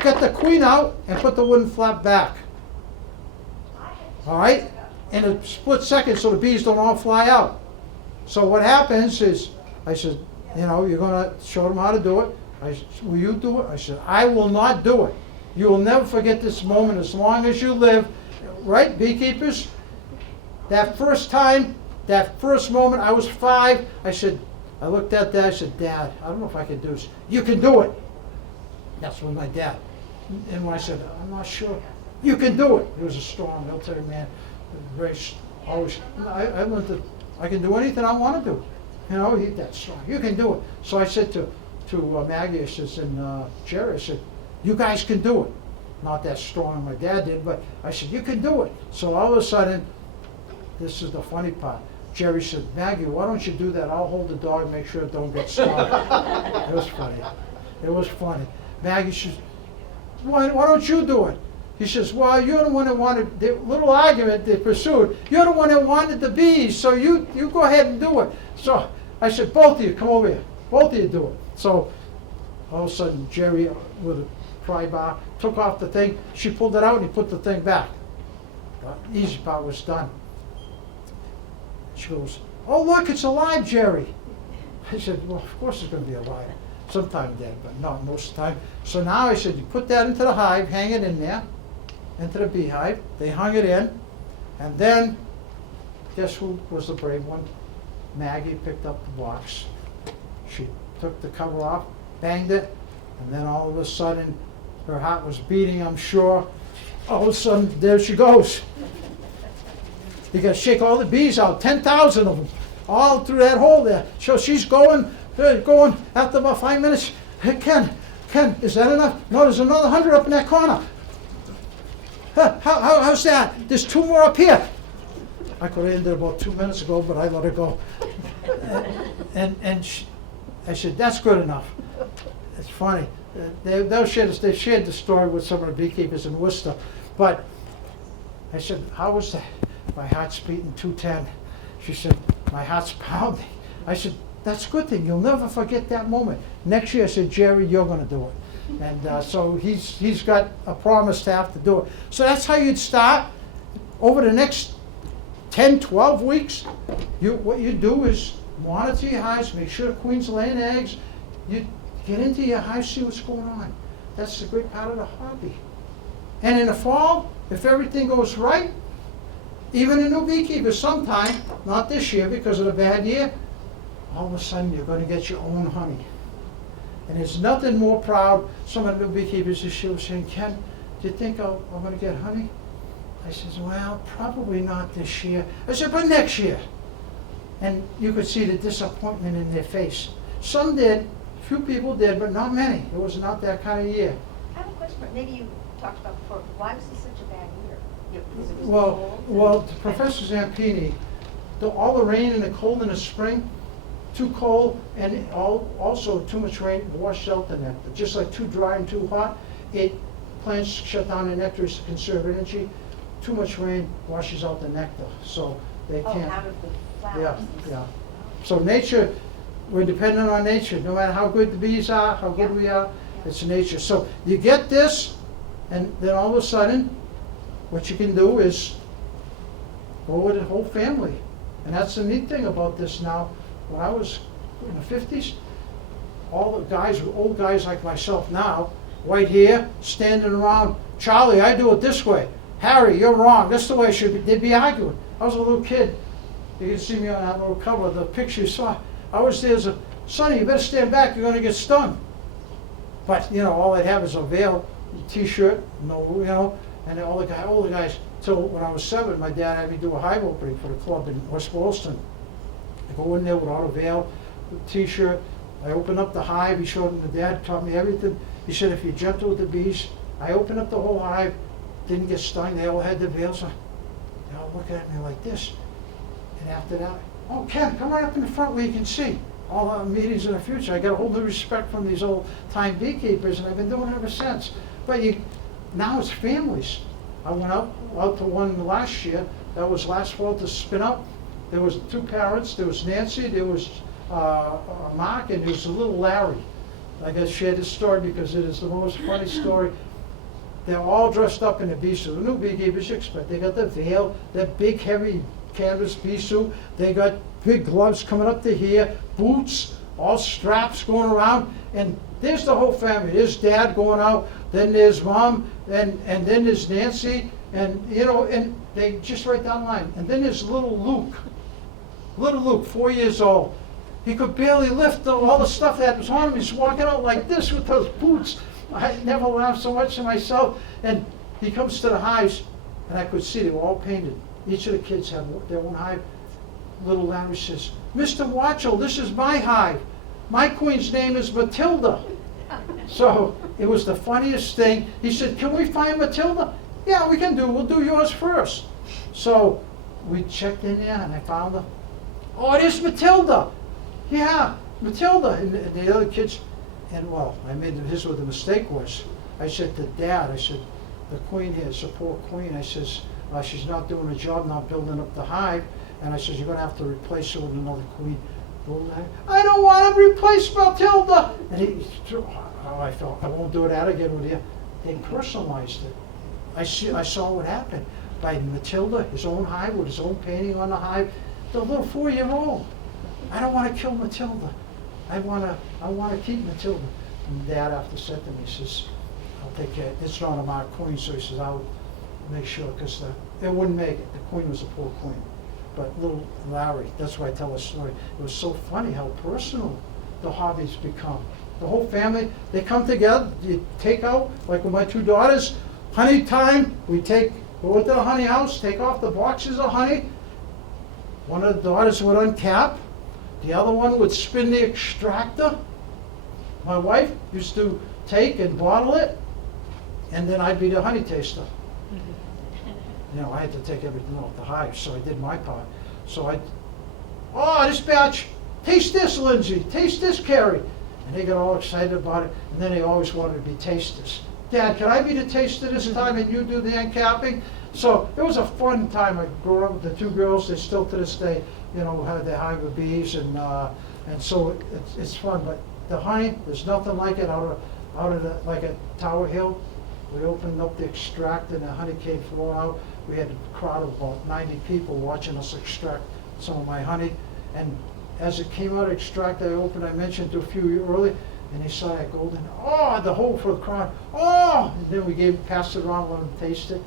get the queen out, and put the wooden flap back. All right? In a split second, so the bees don't all fly out. So what happens is, I said, you're going to show them how to do it. I said, will you do it? I said, I will not do it. You will never forget this moment as long as you live. Right, beekeepers? That first time, that first moment, I was 5. I looked at Dad, I said, Dad, I don't know if I can do this. You can do it. That's when my dad. And when I said, I'm not sure. You can do it. He was a strong military man. Always, I learned that I can do anything I want to do. He's that strong. You can do it. So I said to Maggie, I said, and Jerry, I said, you guys can do it. Not that strong my dad did, but I said, you can do it. So all of a sudden, this is the funny part. Jerry said, Maggie, why don't you do that? I'll hold the dog and make sure it don't get stung. It was funny. It was funny. Maggie said, why don't you do it? He says, well, you're the one that wanted, the little argument they pursued, you're the one that wanted the bees, so you go ahead and do it. So I said, both of you, come over here. Both of you do it. So all of a sudden, Jerry, with a pry bar, took off the thing. She pulled it out and he put the thing back. The easy part was done. She goes, oh, look, it's alive, Jerry. I said, well, of course it's going to be alive. Sometime dead, but not most of the time. So now I said, you put that into the hive, hang it in there, into the beehive. They hung it in. And then, guess who was the brave one? Maggie picked up the box. She took the cover off, banged it, and then all of a sudden, her heart was beating, I'm sure. All of a sudden, there she goes. You got to shake all the bees out, 10,000 of them, all through that hole there. So she's going after about 5 minutes. Hey, Ken, is that enough? No, there's another 100 up in that corner. How's that? There's 2 more up here. I could have ended about 2 minutes ago, but I let her go. I said, that's good enough. It's funny. They shared the story with some of the beekeepers in Worcester. But I said, how was that? My heart's beating 210. She said, my heart's pounding. I said, that's a good thing. You'll never forget that moment. Next year, I said, Jerry, you're going to do it. And so he's got a promise to have to do it. So that's how you'd start. Over the next 10, 12 weeks, what you do is monitor your hives, make sure the queen's laying eggs. You get into your hive, see what's going on. That's the great part of the hobby. And in the fall, if everything goes right, even a new beekeeper sometime, not this year because of the bad year, all of a sudden you're going to get your own honey. And there's nothing more proud. Some of the new beekeepers this year were saying, Ken, do you think I'm going to get honey? I said, well, probably not this year. I said, but next year. And you could see the disappointment in their face. Some did, few people did, but not many. It was not that kind of year. I have a question, maybe you talked about before, why was this such a bad year? Because it was cold? Well, Professor Zampini, all the rain and the cold in the spring, too cold, and also too much rain washed out the nectar. Just like too dry and too hot, plants shut down the nectar to conserve energy. Too much rain washes out the nectar, so they can't. Out of the flowers. Yeah. So nature, we're dependent on nature. No matter how good the bees are, how good we are, it's nature. So you get this, and then all of a sudden, what you can do is go with the whole family. And that's the neat thing about this now. When I was in the 50s, all the guys were old guys like myself now, white hair, standing around, Charlie, I do it this way. Harry, you're wrong. That's the way it should be. They'd be arguing. I was a little kid. You can see me on that little cover of the picture you saw. I was there as a, Sonny, you better stand back. You're going to get stung. But, all they'd have is a veil, T-shirt, and all the guys. So when I was 7, my dad had me do a hive opening for the club in West Boylston. I go in there without a veil, with T-shirt. I open up the hive. He showed me, the dad taught me everything. He said, if you're gentle with the bees, I opened up the whole hive, didn't get stung. They all had the veils on. They all looking at me like this. And after that, oh, Ken, come right up in the front where you can see. All our meetings in the future. I got a whole new respect from these old-time beekeepers, and I've been doing it ever since. But now it's families. I went out to one last year. That was last fall to spin up. There was 2 parents. There was Nancy. There was Mark, and there was a little Larry. I got to share this story because it is the most funny story. They're all dressed up in a bee suit. The new beekeepers expect. They got the veil, that big heavy canvas bee suit. They got big gloves coming up to here, boots, all straps going around. And there's the whole family. There's Dad going out. Then there's Mom, and then there's Nancy, and and they just right down the line. And then there's little Luke. Little Luke, 4 years old. He could barely lift all the stuff that was on him. He's walking out like this with those boots. I never laughed so much at myself. And he comes to the hives, and I could see they were all painted. Each of the kids had their own hive. Little Larry says, Mr. Warchol, this is my hive. My queen's name is Matilda. So it was the funniest thing. He said, can we find Matilda? Yeah, we can do. We'll do yours first. So we checked in there, and I found her. Oh, it is Matilda. Yeah, Matilda. And the other kids, and well, I made his what the mistake was. I said to Dad, I said, the queen here, it's a poor queen. I says, she's not doing a job, not building up the hive. And I says, you're gonna have to replace her with another queen. I don't want to replace Matilda. And I thought, I won't do that again with you. They personalized it. I saw what happened. By Matilda, his own hive with his own painting on the hive, the little 4-year-old. I don't want to kill Matilda. I want to keep Matilda. And Dad after said to me, he says, I'll take care. It's not a marked queen, so he says, I'll make sure, because it wouldn't make it. The queen was a poor queen. But little Larry, that's why I tell a story. It was so funny how personal the hobbies become. The whole family, they come together, you take out, like with my 2 daughters, honey time, go into the honey house, take off the boxes of honey. One of the daughters would uncap, the other one would spin the extractor. My wife used to take and bottle it, and then I'd be the honey taster. You know, I had to take everything off the hive, so I did my part. So this batch, taste this, Lindsay, taste this, Carrie. And they got all excited about it, and then they always wanted to be tasters. Dad, can I be the taster this time and you do the uncapping? So it was a fun time. I grew up with the 2 girls. They still to this day, you know, have their hive of bees, and so it's fun. But the honey, there's nothing like it out of the, like at Tower Hill. We opened up the extract and the honey came flowing out. We had a crowd of about 90 people watching us extract some of my honey. And as it came out of extract, I mentioned to a few earlier, and they saw that golden, the whole for the crowd, and then we passed it around, let them taste it.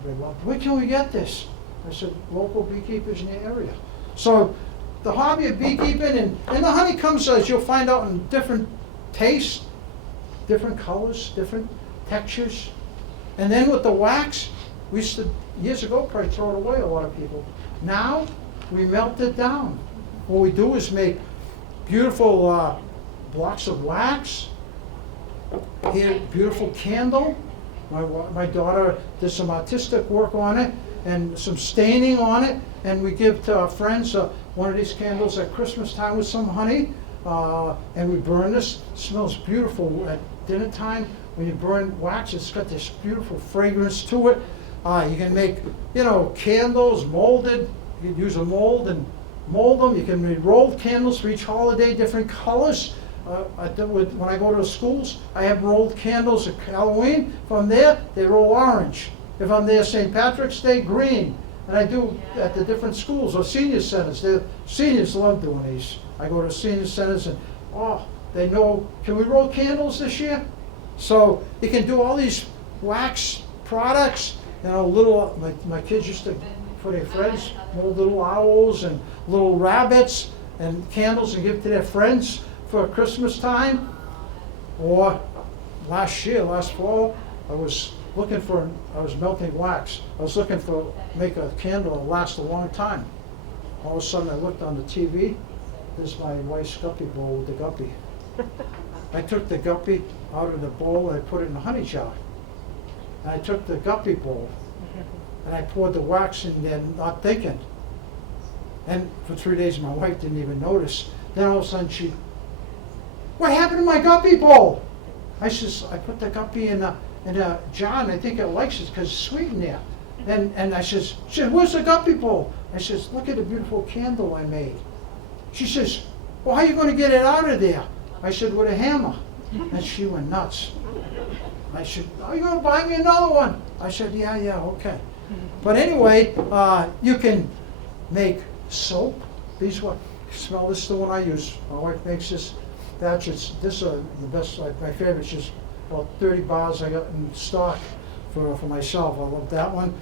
Everybody loved it. Where can we get this? I said, local beekeepers in the area. So the hobby of beekeeping, and the honey comes, as you'll find out, in different tastes, different colors, different textures. And then with the wax, we used to, years ago, probably throw it away, a lot of people. Now, we melt it down. What we do is make beautiful blocks of wax, here, beautiful candle. My daughter did some artistic work on it and some staining on it, and we give to our friends one of these candles at Christmas time with some honey, and we burn this. It smells beautiful at dinner time. When you burn wax, it's got this beautiful fragrance to it. You can make, candles molded. You can use a mold and mold them. You can make rolled candles for each holiday, different colors. When I go to the schools, I have rolled candles at Halloween. If I'm there, they roll orange. If I'm there St. Patrick's Day, green. And I do at the different schools or senior centers. The seniors love doing these. I go to senior centers and, they know, can we roll candles this year? So you can do all these wax products. My kids used to, for their friends, mold little owls and little rabbits and candles and give to their friends for Christmas time. Or last fall, I was melting wax. I was looking make a candle that last a long time. All of a sudden I looked on the TV, there's my wife's guppy bowl with the guppy. I took the guppy out of the bowl and I put it in a honey jar. And I took the guppy bowl and I poured the wax in there, not thinking. And for 3 days my wife didn't even notice. Then all of a sudden what happened to my guppy bowl? I put the guppy in a jar, and I think it likes it because it's sweet in there. And she said, where's the guppy bowl? I says, look at the beautiful candle I made. She says, well, how are you going to get it out of there? I said, with a hammer. And she went nuts. I said, are you going to buy me another one? I said, yeah, okay. But anyway, you can make soap. Smell this is the one I use. My wife makes this batch. This is the best, my favorite. It's just about 30 bars I got in stock for myself. I love that one.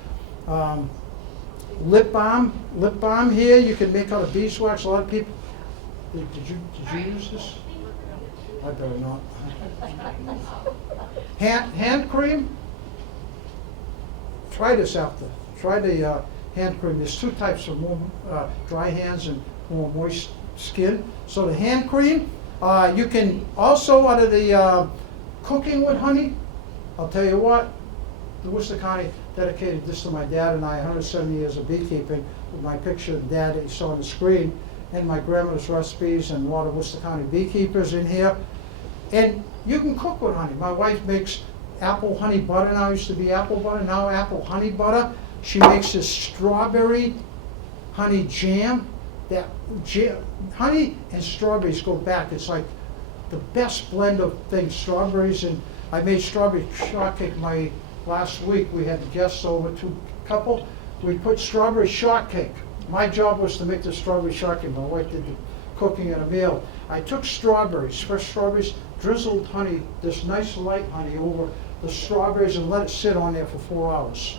Lip balm here. You can make out of beeswax. A lot of people. Did you use this? I better not. Hand cream. Try this after. Try the hand cream. There's 2 types of more dry hands and more moist skin. So the hand cream. You can also, out of the cooking with honey, I'll tell you what, the Worcester County dedicated this to my dad and I, 170 years of beekeeping, with my picture of Dad that you saw on the screen, and my grandmother's recipes and a lot of Worcester County beekeepers in here. And you can cook with honey. My wife makes apple honey butter now, used to be apple butter, now apple honey butter. She makes this strawberry honey jam. That honey and strawberries go back. It's like the best blend of things, strawberries, and I made strawberry shortcake last week. We had guests over, 2 couple. We put strawberry shortcake. My job was to make the strawberry shortcake. My wife did the cooking at a meal. I took strawberries, fresh strawberries, drizzled honey, this nice light honey over the strawberries and let it sit on there for 4 hours.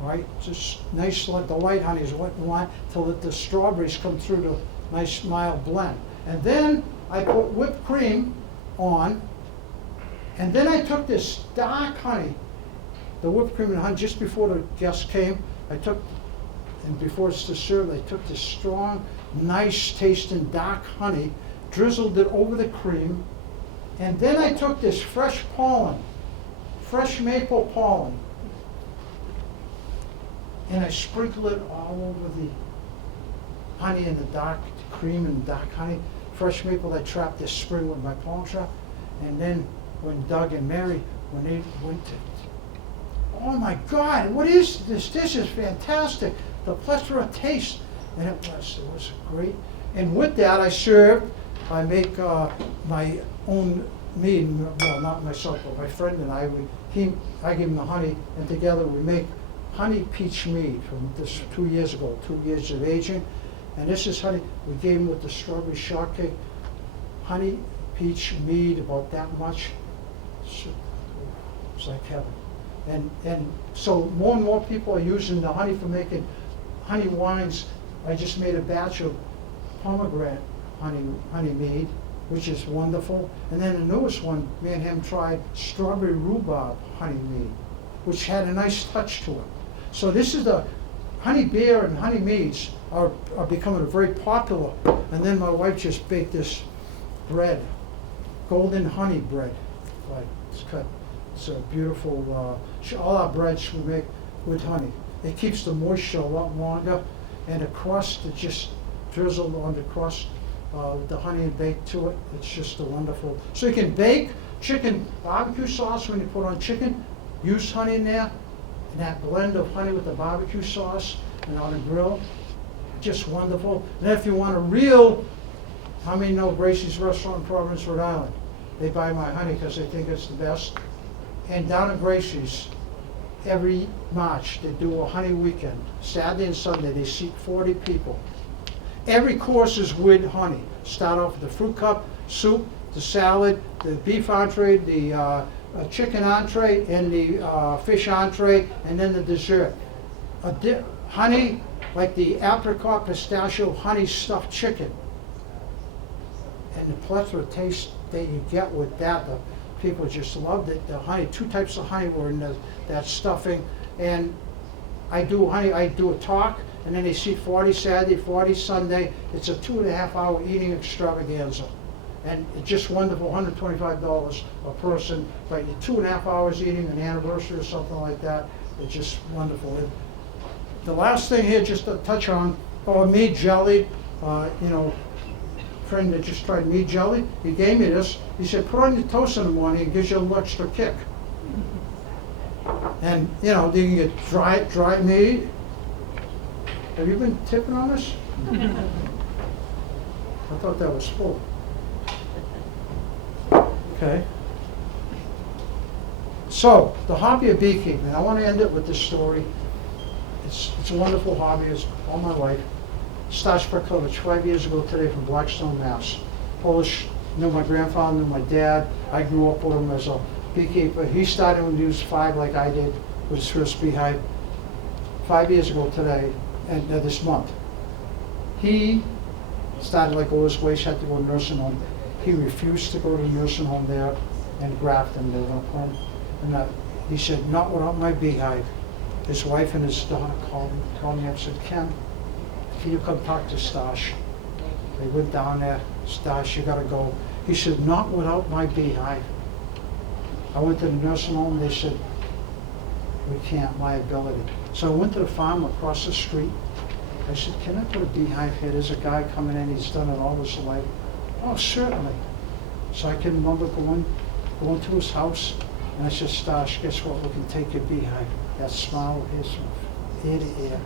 Right? Just nice, the light honey is what you want till the strawberries come through the nice mild blend. And then I put whipped cream on, and then I took this dark honey, the whipped cream and honey, just before the guests came, and before it's to serve, I took this strong, nice tasting dark honey, drizzled it over the cream, and then I took this fresh pollen, fresh maple pollen, and I sprinkled it all over the honey and the dark cream and dark honey. Fresh maple I trapped this spring with my pollen trap. And then when Doug and Mary, when they went to, oh my God, what is this? This is fantastic. The plethora of taste. And it was great. And with that I make my own mead, well, not myself, but my friend and I give him the honey, and together we make honey peach mead from this 2 years ago, 2 years of aging. And this is honey, we gave him with the strawberry shortcake, honey peach mead, about that much. It's like heaven. And so more and more people are using the honey for making honey wines. I just made a batch of pomegranate honey mead, which is wonderful. And then the newest one, me and him tried strawberry rhubarb honey mead, which had a nice touch to it. So this is the honey beer and honey meads are becoming very popular. And then my wife just baked this bread, golden honey bread. Like it's cut. It's a beautiful. All our breads we make with honey. It keeps the moisture a lot longer, and the crust it just drizzled on the crust with the honey and baked to it. It's just a wonderful. So you can bake chicken barbecue sauce when you put on chicken. Use honey in there, and that blend of honey with the barbecue sauce and on the grill, just wonderful. And then if you want a real, how many know Gracie's Restaurant in Providence, Rhode Island? They buy my honey because they think it's the best. And down at Gracie's, every March, they do a honey weekend. Saturday and Sunday, they seat 40 people. Every course is with honey. Start off with the fruit cup, soup, the salad, the beef entree, the chicken entree, and the fish entree, and then the dessert. Honey, like the apricot pistachio honey stuffed chicken. And the plethora of taste that you get with that, the people just loved it. The honey, 2 types of honey were in that stuffing. And I do honey, I do a talk, and then they seat 40 Saturday, 40 Sunday. It's a 2.5 hour eating extravaganza. And it's just wonderful, $125 a person, but 2.5 hours eating an anniversary or something like that. It's just wonderful. The last thing here, just to touch on, mead jelly. Friend that just tried mead jelly, he gave me this. He said, put on your toast in the morning, it gives you a little extra kick. And you can get dry mead. Have you been tipping on this? I thought that was full. Okay. So, the hobby of beekeeping. I want to end it with this story. It's a wonderful hobby. It's all my life. Stash Perkovich, 5 years ago today from Blackstone, Mass. Polish, knew my grandfather, knew my dad. I grew up with him as a beekeeper. He started when he was 5 like I did with his first beehive 5 years ago today, and this month. He started like all his ways, had to go to nursing home. He refused to go to the nursing home there and Grafton, they went home. And he said, not without my beehive. His wife and his daughter called me up and said, Ken, can you come talk to Stash? They went down there, Stash, you gotta go. He said, not without my beehive. I went to the nursing home, they said, we can't, liability. So I went to the farm across the street. I said, can I put a beehive here? There's a guy coming in, he's done it all his life. Oh, certainly. So I can remember going to his house, And I said, Stash, guess what? We can take your beehive. That smile of his from ear to ear.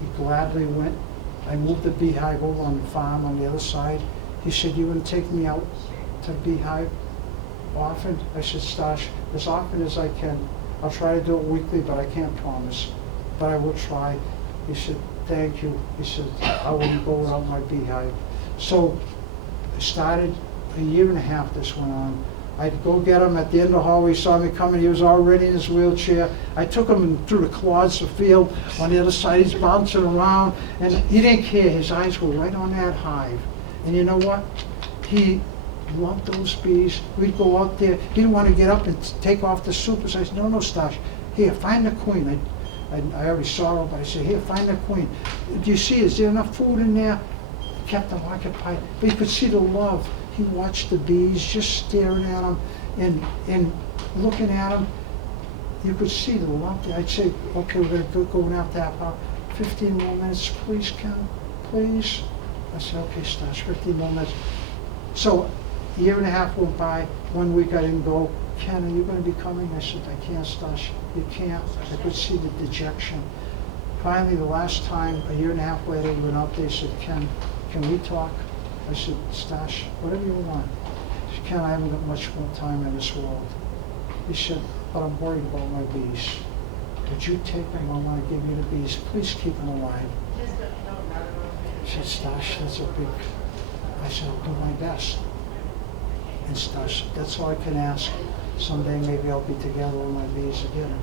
He gladly went. I moved the beehive over on the farm on the other side. He said, you want to take me out to the beehive often? I said, Stash, as often as I can. I'll try to do it weekly, but I can't promise. But I will try. He said, thank you. He said, I wouldn't go without my beehive. So I started a year and a half this went on. I'd go get him at the end of the hallway. He saw me coming. He was already in his wheelchair. I took him through the clods of the field. On the other side, he's bouncing around. And he didn't care. His eyes were right on that hive. And you know what? He loved those bees. We'd go out there. He didn't want to get up and take off the super. So I said, no, Stash. Here, find the queen. I already saw her, but I said, here, find the queen. Do you see, is there enough food in there? Kept them occupied. But you could see the love. He watched the bees just staring at him and looking at him. You could see the love there. I'd say, okay, we're going to go now to about 15 more minutes, please, Ken, please. I said, okay, Stash, 15 more minutes. So a year and a half went by. 1 week I didn't go. Ken, are you going to be coming? I said, I can't, Stash. You can't. I could see the dejection. Finally, the last time, a year and a half later, we went out there. He said, Ken, can we talk? I said, Stash, whatever you want. He said, Ken, I haven't got much more time in this world. He said, but I'm worried about my bees. Would you take them? I want to give you the bees. Please keep them alive. He said, Stash, that's a big... I said, I'll do my best. And Stash, that's all I can ask. Someday maybe I'll be together with my bees again.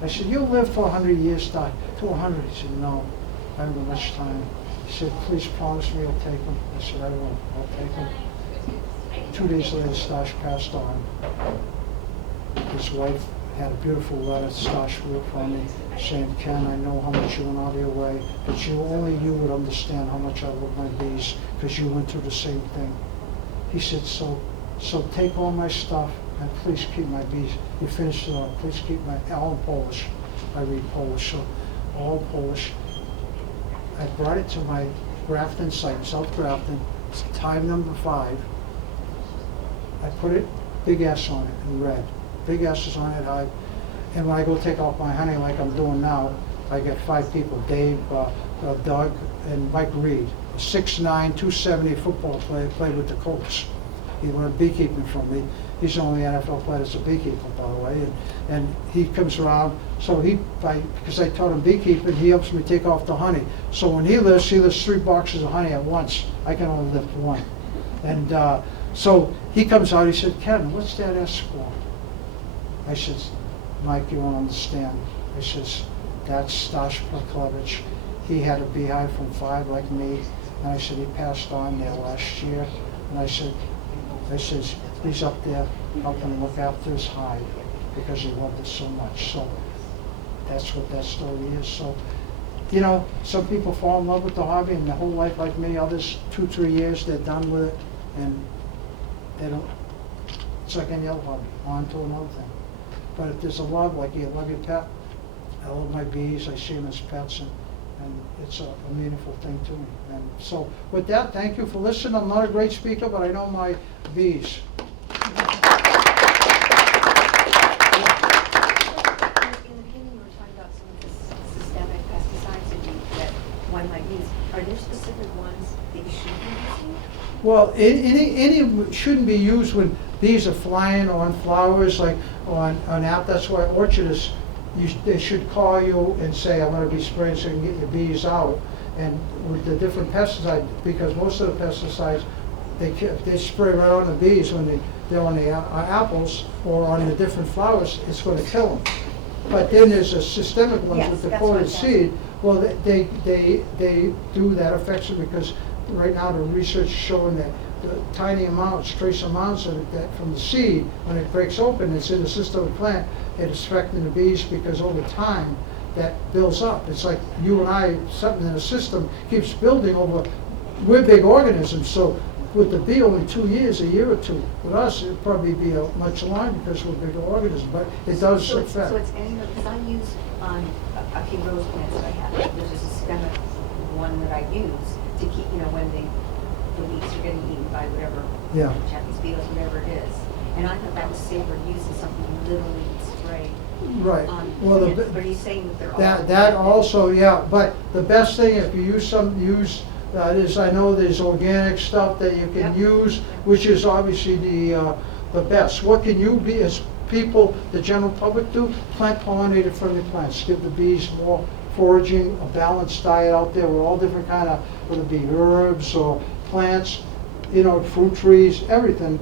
I said, you'll live for 100 years, Stash. To 100. He said, no, I haven't got much time. He said, please promise me you'll take him. I said, I will. I'll take him. 2 days later, Stash passed on. His wife had a beautiful letter Stash wrote from me saying, Ken, I know how much you went out of your way, but only you would understand how much I love my bees because you went through the same thing. He said, so take all my stuff and please keep my bees. You finished it off. Please keep all in Polish. I read Polish, so all Polish. I brought it to my Grafton site, South Grafton, time number 5. I put it, big S on it in red. Big S's on it, Hive. And when I go take off my honey like I'm doing now, I get 5 people, Dave, Doug, and Mike Reed. 6'9", 270 football player, played with the Colts. He learned beekeeping from me. He's the only NFL player that's a beekeeper, by the way. And he comes around, so because I taught him beekeeping, he helps me take off the honey. So when he lifts 3 boxes of honey at once. I can only lift 1. And so he comes out, he said, Kevin, what's that S for? I said, Mike, you won't understand. I says, that's Stash Perklevich. He had a beehive from 5 like me. And I said, he passed on there last year. And I says, he's up there helping look after his hive because he loved it so much. So that's what that story is. So, you know, some people fall in love with the hobby and their whole life like me, others 2-3 years, they're done with it and they don't, it's like any other hobby, on to another thing. But if there's a love, like you love your pet, I love my bees, I see them as pets, and it's a meaningful thing to me. And so with that, thank you for listening. I'm not a great speaker, but I know my bees. In the beginning, you were talking about some of the systemic pesticides that one might use. Are there specific ones that you shouldn't be using? Well, any shouldn't be used when bees are flying on flowers, like on apple. That's why orchardists, they should call you and say, I'm going to be spraying so you can get your bees out. And with the different pesticides, because most of the pesticides, they spray right on the bees when they're on the apples or on the different flowers, it's going to kill them. But then there's a systemic ones with the coated seed. Well, they do that, affects them because right now the research is showing that the tiny amounts, trace amounts of that from the seed, when it breaks open, it's in the system of the plant, it's affecting the bees because over time that builds up. It's like you and I, something in the system keeps building over, we're big organisms, so with the bee only 2 years, a year or 2. With us, it'd probably be much longer because we're bigger organisms, but it does affect. So it's any, because I use on a few rose plants that I have, there's a systemic one that I use to keep, when the weeds are getting eaten by whatever, Japanese beetles, whatever it is. And I thought that was safer using something you literally would spray. Right. Well, but he's saying that they're all. That also, yeah, but the best thing, if you use is, I know there's organic stuff that you can Yep. use, which is obviously the best. What can you be, as people, the general public do? Plant pollinated friendly plants, give the bees more foraging, a balanced diet out there with all different kind of, whether it be herbs or plants, fruit trees, everything.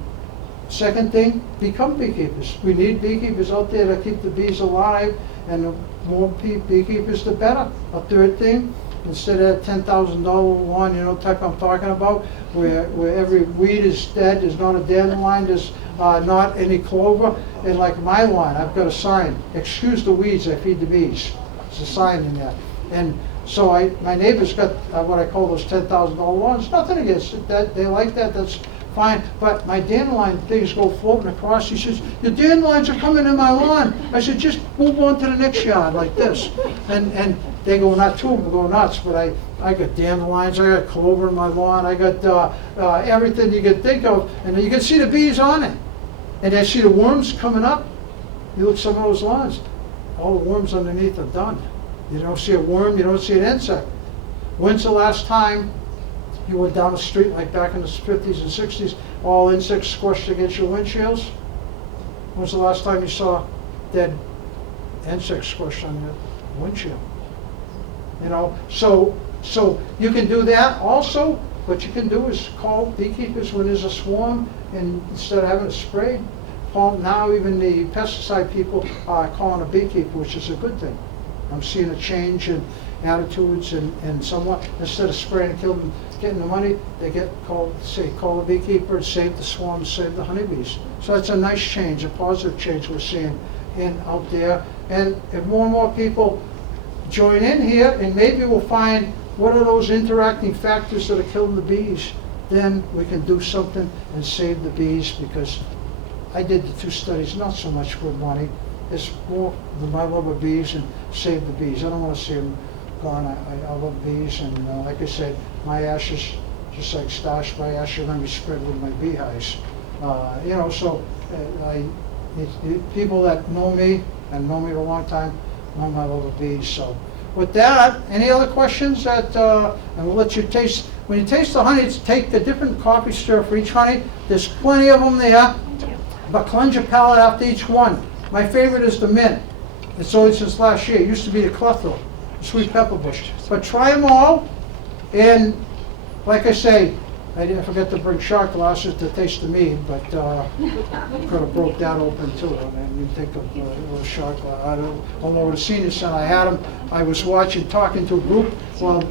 Second thing, become beekeepers. We need beekeepers out there to keep the bees alive, and the more beekeepers, the better. A third thing, instead of that $10,000 one, type I'm talking about, where every weed is dead, there's not a dandelion, there's not any clover. And like my lawn, I've got a sign, excuse the weeds, I feed the bees. There's a sign in there. And so my neighbor's got what I call those $10,000 lawns. Nothing against it, that they like that, that's fine. But my dandelion things go floating across. He says, your dandelions are coming in my lawn. I said, just move on to the next yard like this. And they go, not two of them go nuts, but I got dandelions, I got clover in my lawn, I got everything you can think of. And you can see the bees on it. And I see the worms coming up. You look at some of those lawns, all the worms underneath are done. You don't see a worm, you don't see an insect. When's the last time you went down the street, like back in the 50s and 60s, all insects squished against your windshields? When's the last time you saw dead insects squished on your windshield? So you can do that. Also, what you can do is call beekeepers when there's a swarm, and instead of having it sprayed, now even the pesticide people are calling a beekeeper, which is a good thing. I'm seeing a change in attitudes and somewhat, instead of spraying and killing, getting the money, they call a beekeeper and save the swarms, save the honeybees. So that's a nice change, a positive change we're seeing out there. And if more and more people join in here, and maybe we'll find what are those interacting factors that are killing the bees, then we can do something and save the bees, because I did the 2 studies, not so much for money. It's more my love of bees and save the bees. I don't want to see them gone. I love bees, and like I said, my ashes, just like Stash, my ashes are going to be spread with my beehives. People that know me and know me for a long time know my love of bees. So with that, any other questions? And we'll let you taste. When you taste the honey, take a different coffee stir for each honey. There's plenty of them there, but cleanse your palate after each one. My favorite is the mint. It's always since last year. It used to be the clethro, the sweet pepper bush. But try them all, and like I say, I forgot to bring shot glasses to taste the mead, but could have broke that open too. I mean, you think of a little shot glass. I don't know, the senior center, I had them. I was talking to a group while the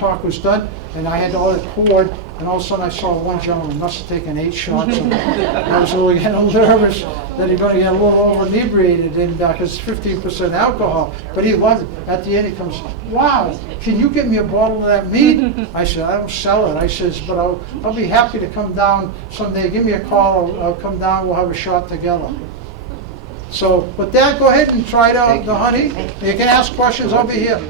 talk was done, and I had all it poured, and all of a sudden I saw one gentleman must have taken 8 shots. And I was really getting a little nervous that he's going to get a little over inebriated, because it's 15% alcohol. But he loved it. At the end he comes, wow, can you get me a bottle of that mead? I said, I don't sell it. I says, but I'll be happy to come down someday. Give me a call, I'll come down, we'll have a shot together. So with that, go ahead and try the honey. You can ask questions, I'll be here.